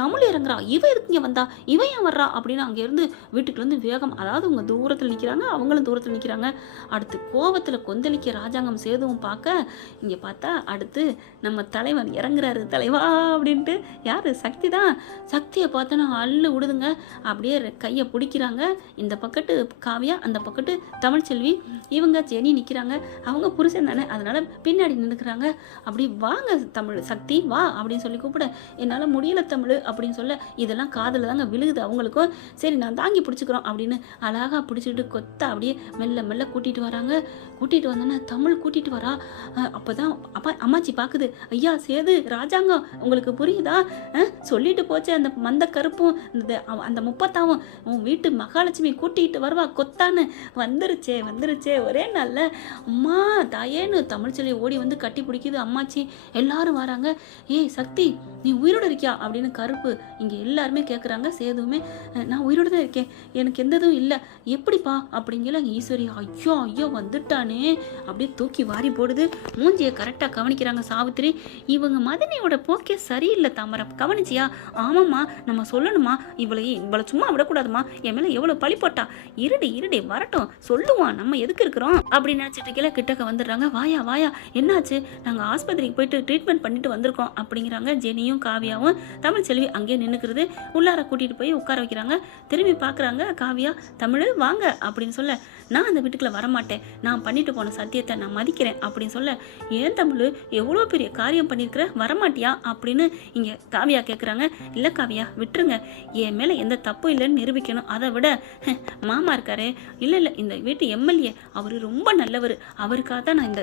தமிழ் இறங்குறா, இவ எதுக்கு இங்கே வந்தா, இவன் ஏன் வர்றா அப்படின்னு அங்கேருந்து வீட்டுக்குள்ளேருந்து வேகம், அதாவது அவங்க தூரத்தில் நிற்கிறாங்க, அவங்களும் தூரத்தில் நிற்கிறாங்க. அடுத்து கோபத்தில் கொந்தளிக்க ராஜாங்கம் சேதுவும் பார்க்க, இங்கே பார்த்தா அடுத்து நம்ம தலைவன் இறங்குறாரு. தலைவா அப்படின்ட்டு. யார், சக்தி தான். சக்தியை பார்த்தோன்னா அள்ளு விடுதுங்க. அப்படியே கையை பிடிக்கிறாங்க. இந்த பக்கத்து காவியா, அந்த பக்கத்து தமிழ்ச்செல்வி. இவங்க ஜெனி நிற்கிறாங்க. அவங்க புருஷன் தானே, அதனால பின்னாடி நின்றுக்கிறாங்க. அப்படி வாங்க தமிழ் சக்தி வா அப்படின்னு சொல்லி கூப்பிட, என்னால் முடியல தமிழ் அப்படின்னு சொல்ல, இதெல்லாம் காதில் தாங்க விழுகுது அவங்களுக்கும். சரி நான் தாங்கி பிடிச்சிக்கிறோம் அப்படின்னு அழகாக பிடிச்சிக்கிட்டு கொத்த அப்படியே மெல்ல மெல்ல கூட்டிகிட்டு வராங்க. கூட்டிகிட்டு வந்தோன்னே தமிழ் கூட்டிகிட்டு வரா. அப்போ தான் அம்மாச்சி பார்க்குது. ஐயா சேது ராஜாங்கம் உங்களுக்கு புரியுதா? சொல்லிட்டு போச்சு அந்த மந்த கருப்பும் அந்த முப்பத்தாவும் உன் வீட்டு மகாலட்சுமி கூட்டிகிட்டு வருவா கொத்தான்னு. வந்துருச்சே ஒரே நல்ல அம்மா தாயேன்னு தமிழ்ச்செல்வி ஓடி வந்து கட்டி பிடிக்குது அம்மாச்சி. எல்லாரும் வராங்க. ஏய் சக்தி நீ உயிரோடு இருக்கியா அப்படின்னு கருப்பு இங்கே எல்லாருமே கேட்குறாங்க. சேதுவுமே நான் உயிரோடு தான் இருக்கேன், எனக்கு எந்த இதுவும் இல்லை, எப்படிப்பா அப்படிங்கிற ஈஸ்வரி ஐயோ வந்துட்டானே அப்படியே தூக்கி வாரி போடுது. மூஞ்சியை கரெக்டாக கவனிக்கிறாங்க சாவித்திரி. இவங்க மதனியோட போக்கே சரியில்லை தாமரை, கவனிச்சியா? ஆமாம்மா நம்ம சொல்லணுமா, இவளை சும்மா விடக்கூடாதுமா, என் மேலே எவ்வளோ பழி போட்டா, இருடி வரட்டும் சொல்லுவான், நம்ம எதுக்கு இருக்கிறோம் அப்படின்னு நினச்சிட்டு இருக்கல. கிட்டக்க வந்துடுறாங்க. வாயா என்னாச்சு? நாங்கள் ஆஸ்பத்திரிக்கு போயிட்டு ட்ரீட்மெண்ட் பண்ணிட்டு வந்திருக்கோம் அப்படிங்கிறாங்க. ஜெனியும் காவியாவும். தமிழ்ச்செல்வி அங்கேயே நின்றுக்கிறது. உள்ளார கூட்டிகிட்டு போய் உட்கார வைக்கிறாங்க. திரும்பி பார்க்குறாங்க காவியா. தமிழ் வாங்க அப்படின்னு சொல்ல, நான் அந்த வீட்டுக்குள்ள வரமாட்டேன், நான் பண்ணிட்டு போன சத்தியத்தை நான் மதிக்கிறேன் அப்படின்னு சொல்ல, ஏன் தமிழ் எவ்வளோ பெரிய காரியம் பண்ணியிருக்கிற, வரமாட்டியா அப்படின்னு இங்கே காவியா கேட்குறாங்க. இல்லை காவியா விட்டுருங்க, என் மேலே எந்த தப்பும் இல்லைன்னு நிரூபிக்கணும். அதை விட மாமா இருக்காரு, இல்லை இந்த வீட்டு எம்எல்ஏ அவர் ரொம்ப நல்லவர், அவருக்காக தான் நான்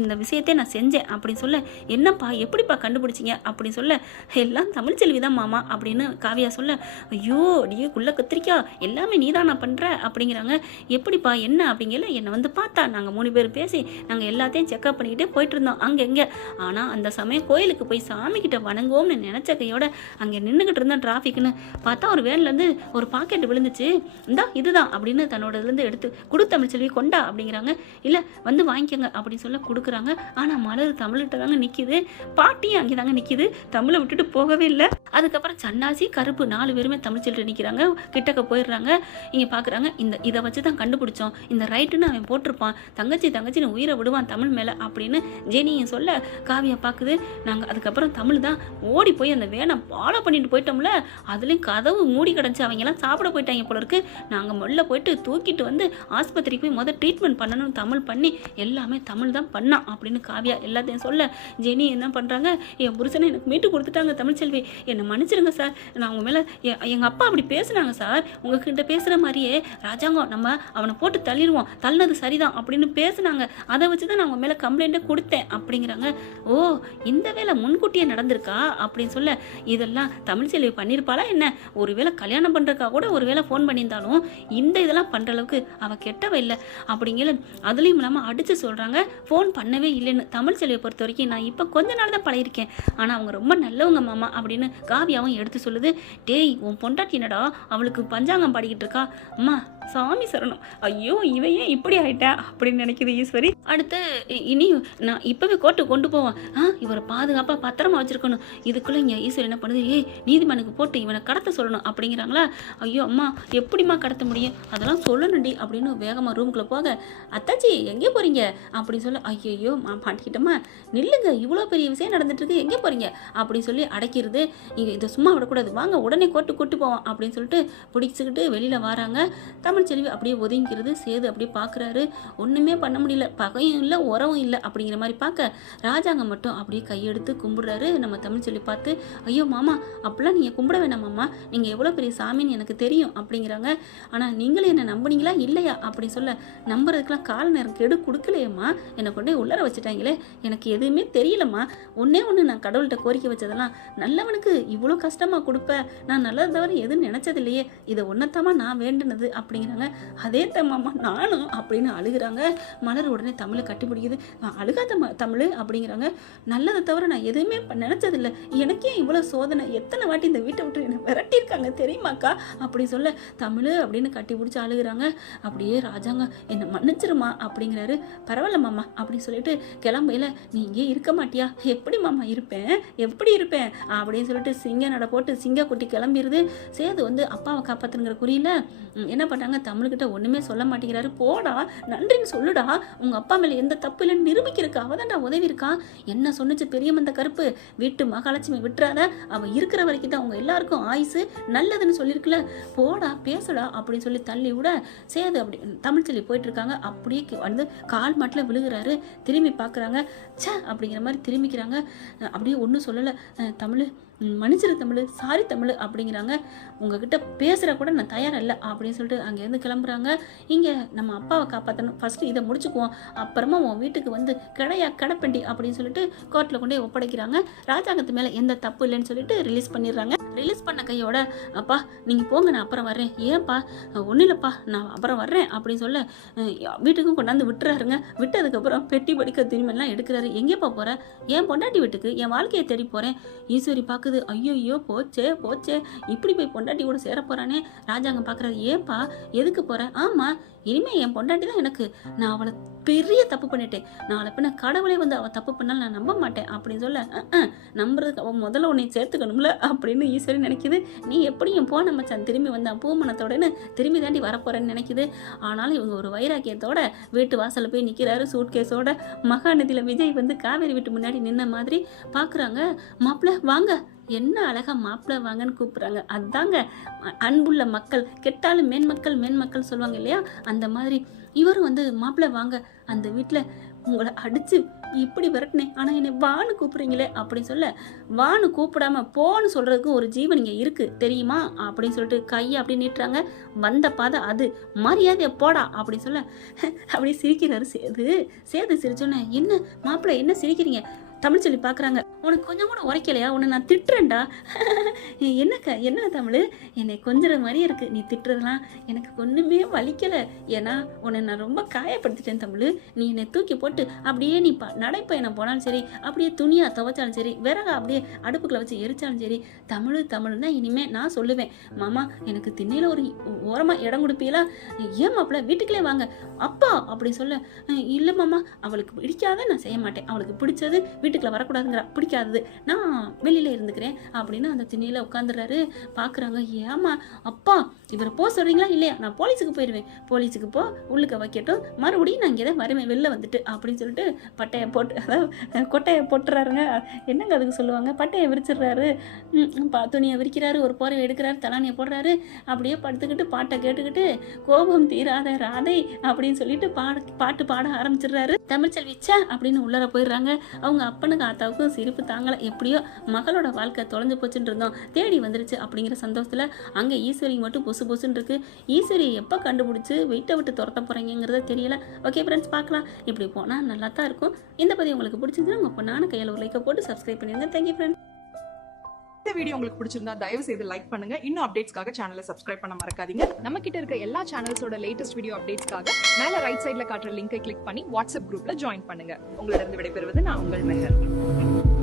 இந்த விஷயத்தை நான் செஞ்சேன் அப்படின்னு சொல்ல, என்னப்பா எப்படிப்பா கண்டுபிடிச்சிங்க அப்படின்னு சொல்ல, எல்லாம் தமிழ்ச்செல்வி தான் மாமா அப்படின்னு காவியா சொல்ல, ஐயோ நீ குள்ள கத்திரிக்கா எல்லாமே நீ தான் நான் பண்ணுற அப்படிங்கிறாங்க. எப்படிப்பா என்ன அப்படிங்கல, என்னை வந்து பார்த்தா நாங்கள் 3 பேர் பேசி நாங்கள் எல்லாத்தையும் செக்அப் பண்ணிக்கிட்டே போயிட்டு இருந்தோம் அங்கே. ஆனால் அந்த சமயம் கோயிலுக்கு போய் சாமி கிட்ட வணங்குவோம்னு நினச்ச கையோட அங்கே நின்றுக்கிட்டு இருந்தோம். டிராஃபிக்னு பார்த்தா ஒரு வேன்லேருந்து ஒரு பாக்கெட் விழுந்துச்சு, இந்தா இதுதான் அப்படின்னு தன்னோட இதுலேருந்து எடுத்து கொடு தமிழ்ச்செல்வி கொண்டா அப்படிங்கிறாங்க. இல்லை வந்து வாங்கிக்கோங்க அப்படின்னு சொல்ல கொடுக்குறாங்க. ஆனால் மலர் தமிழ்கிட்ட தாங்க நிற்கிது, பாட்டியும் அங்கே தாங்க நிற்கிது, தமிழை விட்டுட்டு போகவே இல்லை. அதுக்கப்புறம் சன்னாசி கருப்பு 4 பேருமே தமிழ்ச்செல்வி நிற்கிறாங்க. கிட்டக்க போயிடுறாங்க. இங்கே பார்க்குறாங்க, இதை வச்சு தான் கண்டுபிடிச்சோம், இந்த ரைட்டுன்னு அவன் போட்டிருப்பான், தங்கச்சின்னு உயிரை விடுவான் தமிழ் மேலே அப்படின்னு ஜெனியும் சொல்ல, காவியா பார்க்குது. நாங்கள் அதுக்கப்புறம் தமிழ் தான் ஓடி போய் அந்த வேனை ஃபாலோ பண்ணிட்டு போயிட்டோம்ல, அதுலேயும் கதவு மூடி கிடச்சி அவங்கெல்லாம் சாப்பிட போயிட்டாங்க போல இருக்கு. நாங்கள் முதல்ல போயிட்டு தூக்கிட்டு வந்து ஆஸ்பத்திரிக்கு போய் முதல் ட்ரீட்மெண்ட் பண்ணணும், தமிழ் பண்ணி எல்லாமே தமிழ் தான் பண்ணான் அப்படின்னு காவியா எல்லாத்தையும் சொல்ல, ஜெனி என்ன பண்ணுறாங்க, என் புருஷனை எனக்கு மீட்டு கொடுத்துட்டாங்க தமிழ்ச்செல்வி, என்னை மன்னிச்சிருங்க சார், நான் அவங்க மேலே எங்கள் அப்பா அப்படி பேசுனாங்க சார், உங்ககிட்ட பேசுகிற மாதிரியே ராஜாங்கம் நம்ம அவனை போட்டு தள்ளிடுவோம், தள்ளினது சரிதான் அப்படின்னு பேசுனாங்க, அதை வச்சு தான் நான் அவங்க மேலே கம்ப்ளைண்ட்டை கொடுத்தேன் அப்படிங்கிறாங்க. ஓ இந்த வேலை முன்கூட்டியே நடந்திருக்கா அப்படின்னு சொல்ல, இதெல்லாம் தமிழ்ச்செல்வி பண்ணியிருப்பாளா என்ன, ஒருவேளை கல்யாணம் பண்ணுறக்கா கூட ஒருவேளை ஃபோன் பண்ணியிருந்தாலும் இந்த இதெல்லாம் பண்ணுற அளவுக்கு அவள் கெட்டவ இல்லை அப்படிங்கிற அதுலேயும் இல்லாமல் அடித்து சொல்கிறாங்க. ஃபோன் பண்ணவே இல்லைன்னு தமிழ்ச்செல்வியை பொறுத்த வரைக்கும் நான் இப்போ கொஞ்ச நாள் தான் பழகிருக்கேன், ஆனால் அவங்க ரொம்ப நல்லவங்க மாமா அப்படின்னு காவியாவும் எடுத்து சொல்லுது. டேய் உன் பொண்டாட்டி என்னடா அவளுக்கு பஞ்சாங்கம் பாடிக்கிட்டு இருக்கா, அம்மா சாமி சரணம், ஐயோ இவையே இப்படி ஆயிட்டா அப்படின்னு நினைக்குது ஈஸ்வரி. அடுத்து இனி நான் இப்போவே கோர்ட்டுக்கு கொண்டு போவேன், இவரை பாதுகாப்பாக பத்திரமா வச்சுருக்கணும். இதுக்குள்ளே இங்கே ஈஸ்வரி என்ன பண்ணுது, நீதிமனுக்கு போட்டு இவனை கடத்த சொல்லணும் அப்படிங்கிறாங்களா. ஐயோ அம்மா எப்படிம்மா கடத்த முடியும், அதெல்லாம் சொல்லணும்டி அப்படின்னு வேகமாக ரூமுக்குள்ளே போக, அத்தாச்சி எங்கே போகிறீங்க அப்படின்னு சொல்ல, ஐயோ மாட்டிக்கிட்டோமா, நில்லுங்க இவ்வளோ பெரிய விஷயம் நடந்துட்டுருக்கு, எங்கே போகிறீங்க அப்படின்னு சொல்லி அடைக்கிறது. இங்கே இதை சும்மா விடக்கூடாது, வாங்க உடனே கூட்டு போவோம் அப்படின்னு சொல்லிட்டு பிடிச்சிக்கிட்டு வெளியில் வராங்க. தமிழ்ச்செல்வி அப்படியே ஒதுங்கிக்கிறது. சேது அப்படியே பார்க்குறாரு, ஒன்றுமே பண்ண முடியல, பகையும் இல்லை உறவும் இல்லை அப்படிங்கிற மாதிரி பார்க்க, ராஜாங்க மட்டும் அப்படியே கையெடுத்து கும்பிடுறாரு. நம்ம தமிழ்ச்செல்வி பார்த்து, ஐயோ மாமா அப்படிலாம் நீங்கள் கும்பிட வேண்டாம் மாமா, நீங்கள் எவ்வளோ பெரிய சாமின்னு எனக்கு தெரியும் அப்படிங்கிறாங்க. ஆனால் நீங்களே என்னை நம்புனீங்களா இல்லையா அப்படி சொல்ல, நம்புறதுக்கெலாம் கால நேரம் கெடு கொடுக்கலையம்மா, என்னை கொண்டே உள்ளர வச்சுட்டாங்களே, எனக்கு எதுவுமே தெரியலம்மா, ஒன்றே நான் கடவுள்கிட்ட கோரிக்கை வச்சதெல்லாம் நல்லவனுக்கு இவ்வளோ கஷ்டமாக கொடுப்பேன், நான் நல்லது தவிர எதுவும் நினச்சதில்லையே, இதை ஒன்றத்தாமா நான் வேண்டுனது அப்படிங்கிறாங்க. அதே தம்மாம்மா நானும் அப்படின்னு அழுகிறாங்க. மலர் உடனே தமிழை கட்டி பிடிக்குது. அழுகாத தமிழ் அப்படிங்கிறாங்க. நல்லதை தவிர நான் எதுவுமே நினச்சதில்லை, எனக்கே இவ்வளோ சோதனை, எத்தனை வாட்டி இந்த வீட்டை விட்டு என்னை விரட்டியிருக்காங்க தெரியுமாக்கா அப்படி சொல்ல, தமிழ் அப்படின்னு கட்டி பிடிச்சி அழுகிறாங்க. அப்படியே ராஜாங்க என்னை மன்னிச்சிருமா அப்படிங்கிறாரு. பரவாயில்ல மாமா அப்படின்னு சொல்லிட்டு கிளம்பையில், நீ இங்கே இருக்க மாட்டியா, எப்படி மாமா இருப்பேன், எப்படி இருப்பேன் அப்படின்னு சொல்லிட்டு சிங்க நட போட்டு சிங்க குட்டி கிளம்பிடுது. சேது வந்து அப்பாவை காப்பாற்றுங்கிற குறியில் என்ன பண்ணுறாங்க, தமிழ்கிட்ட ஒன்றுமே சொல்ல மாட்டேங்கிறாரு. போடா நன்றின்னு சொல்லுடா, உங்கள் அப்பா மேலே எந்த தப்பு இல்லைன்னு நிரூபிக்கிறதுக்கு அவள் தான்டா உதவி இருக்கா, என்ன சொன்னிச்சு பெரிய மந்த கருப்பு, வீட்டு மகாலட்சுமி விட்டுறாத, அவள் இருக்கிற வரைக்கும் தான் அவங்க எல்லாருக்கும் ஆயுசு நல்லதுன்னு சொல்லியிருக்கல, போட போடா பேசுடா அப்படின்னு சொல்லி தள்ளி விட சேது அப்படி தமிழ்ச்செல்வி போயிட்டு இருக்காங்க. அப்படியே வந்து கால் மாட்டில் விழுகிறாரு. திரும்பி பார்க்குறாங்க. சே அப்படிங்கிற மாதிரி திரும்பிக்கிறாங்க. அப்படியே ஒன்றும் சொல்லலை. தமிழ் மன்னிச்சிரு தமிழ், சாரி தமிழ் அப்படிங்கிறாங்க. உங்ககிட்ட பேசுகிற கூட நான் தயாராக இல்லை அப்படின்னு சொல்லிட்டு அங்கேருந்து கிளம்புறாங்க. இங்கே நம்ம அப்பாவை காப்பாற்றணும், ஃபஸ்ட்டு இதை முடிச்சுக்குவோம், அப்புறமா உன் வீட்டுக்கு வந்து கிடப்பண்டி அப்படின்னு சொல்லிட்டு கோர்ட்டில் கொண்டு போய் ஒப்படைக்கிறாங்க. ராஜாங்கத்து மேலே எந்த தப்பு இல்லைன்னு சொல்லிட்டு ரிலீஸ் பண்ணிடுறாங்க. ரிலீஸ் பண்ண கையோட அப்பா நீங்கள் போங்க, நான் அப்புறம் வர்றேன். ஏன்ப்பா? ஒன்றும் இல்லைப்பா, நான் அப்புறம் வர்றேன் அப்படின்னு சொல்ல வீட்டுக்கும் கொண்டாந்து விட்டுறாருங்க. விட்டதுக்கப்புறம் பெட்டி படிக்க திரும்பிலாம் எடுக்கிறாரு. எங்கேப்பா போகிறேன்? என் பொண்டாட்டி வீட்டுக்கு, என் வாழ்க்கையை தேடி போகிறேன். ஈஸ்வரி பார்க்குது. ஐயோ போச்சே போச்சே, இப்படி போய் பொண்டாட்டி கூட சேர போகிறானே. ராஜாங்கம் பார்க்குறாரு. ஏப்பா எதுக்கு போகிறேன்? ஆமாம், இனிமேல் என் பொண்டாட்டி தான் எனக்கு. நான் அவளை பெரிய தப்பு பண்ணிட்டேன். நாளை பின்ன கடவுளே வந்து அவள் தப்பு பண்ணாலும் நான் நம்ப மாட்டேன் அப்படின்னு சொல்ல நம்புறதுக்கு அவன் முதல்ல உன்னை சேர்த்துக்கணும்ல அப்படின்னு ஈஸ்வரி நினைக்குது. நீ எப்படியும் போன மச்சான் திரும்பி வந்தான் பூமணத்தோடன்னு திரும்பி தாண்டி வரப்போறேன்னு நினைக்குது. ஆனாலும் இவங்க ஒரு வைராக்கியத்தோட வீட்டு வாசலில் போய் நிற்கிறாரு சூட்கேஸோட. மகாநதியில் விஜய் வந்து காவேரி வீட்டு முன்னாடி நின்ன மாதிரி பார்க்குறாங்க. மாப்பிள்ள வாங்க, என்ன அழகா மாப்பிள்ள வாங்கன்னு கூப்பிட்றாங்க. அதுதாங்க அன்புள்ள மக்கள், கெட்டாலும் மேன்மக்கள் சொல்லுவாங்க இல்லையா, அந்த மாதிரி இவரும் வந்து மாப்பிள்ள வாங்க, அந்த வீட்டில் உங்களை அடித்து இப்படி விரட்டினேன், ஆனால் என்னை வான்னு கூப்பிட்றீங்களே அப்படின்னு சொல்ல, வான்னு கூப்பிடாம போன்னு சொல்கிறதுக்கு ஒரு ஜீவன் இங்கே இருக்குது தெரியுமா அப்படின்னு சொல்லிட்டு கையை அப்படி நீட்டுறாங்க. வந்த பாதை அது, மரியாதையை போடா அப்படின்னு சொல்ல அப்படியே சிரிக்கிறாரு சேது சிரிச்சோன்னே, என்ன மாப்பிள்ளை என்ன சிரிக்கிறீங்க? தமிழ்ச்செல்வி பார்க்குறாங்க. உனக்கு கொஞ்சம் கூட உரைக்கலையா? உன்னை நான் திட்டுறேன்டா. என்ன தமிழ், என்னை கொஞ்சிற மாதிரி இருக்குது. நீ திட்டுறதுலாம் எனக்கு ஒன்றுமே வலிக்கலை. ஏன்னா உன்னை நான் ரொம்ப காயப்படுத்திட்டேன் தமிழ். நீ என்னை தூக்கி போட்டு அப்படியே நீ நடைப்பயணம் போனாலும் சரி, அப்படியே துணியாக துவைச்சாலும் சரி, விறகா அப்படியே அடுப்புக்குள்ள வச்சு எரிச்சாலும் சரி, தமிழ்னா இனிமேல் நான் சொல்லுவேன். மாமா எனக்கு திண்ணையில் ஒரு ஓரமாக இடம் கொடுப்பீங்களா? ஏன் மாப்பிள்ள வீட்டுக்குள்ளே வாங்க அப்பா அப்படி சொல்ல, இல்லை மாமா அவளுக்கு பிடிக்காத நான் செய்ய மாட்டேன், அவளுக்கு பிடிச்சது வீட்டுக்குள்ள வரக்கூடாதுங்கிற, பிடிக்காதது நான் வெளியில இருந்துக்கிறேன் அப்படின்னு அந்த திண்ணையில உட்காந்துறாரு. பாக்குறாங்க. ஏமா அப்பா இவரை போக சொல்றீங்களா? இல்லையா, நான் போலீஸுக்கு போயிடுவேன். போலீஸுக்கு போ, உள்ளுக்க வைக்கட்டும், மறுபடியும் நான் இங்கே தான் வருவேன் வெளில வந்துட்டு அப்படின்னு சொல்லிட்டு பட்டையை போட்டு, அதாவது கொட்டையை போட்டுறாருங்க. என்னங்க அதுக்கு சொல்லுவாங்க, பட்டையை விரிச்சிடுறாரு. துணியை விரிக்கிறாரு, ஒரு போரை எடுக்கிறாரு, தலானியை போடுறாரு. அப்படியே படுத்துக்கிட்டு பாட்டை கேட்டுக்கிட்டு கோபம் தீராத ராதை அப்படின்னு சொல்லிட்டு பாட்டு பாட ஆரம்பிச்சிடுறாரு. தமிழ்ச்செல்வி ச்சே அப்படின்னு உள்ளர போயிடுறாங்க. அவங்க அப்பனுக்கு ஆத்தாவுக்கும் சிரிப்பு தாங்கலை. எப்படியோ மகளோட வாழ்க்கை தொலைஞ்சு போச்சுன்னு இருந்தோம், தேடி வந்துருச்சு அப்படிங்கிற சந்தோஷத்தில் அங்கே ஈஸ்வரி மட்டும் பொசுன்னு இருக்கு. ஈஸ்வரியை எப்போ கண்டுபிடிச்சி வீட்டை விட்டு துரத்த போகிறீங்கிறத தெரியல. ஓகே ஃப்ரெண்ட்ஸ், பார்க்கலாம். இப்படி போனால் நல்லா தான் இருக்கும். இந்த பதிவு உங்களுக்கு பிடிச்சிருந்தா உங்கள் பொண்ணான கையில் ஒரு லைக்கை போட்டு சப்ஸ்கிரைப் பண்ணிடுங்க. Thank you friends. இந்த வீடியோ உங்களுக்கு பிடிச்சிருந்தா தயவு செய்து லைக் பண்ணுங்க. இன்னும் அப்டேட்ஸ்க்காக சேனலை சப்ஸ்கிரைப் பண்ண மறக்காதீங்க. நம்ம கிட்ட இருக்க எல்லா சேனல்ஸோட லேட்டஸ்ட் வீடியோ அப்டேட்ஸ்க்காக மேல ரைட் சைடுல காட்டுற லிங்கை கிளிக் பண்ணி வாட்ஸ்அப் குரூப்ல ஜாயின் பண்ணுங்க. உங்களிடம் விடைபெறுவது நான் உங்கள் மெஹர்.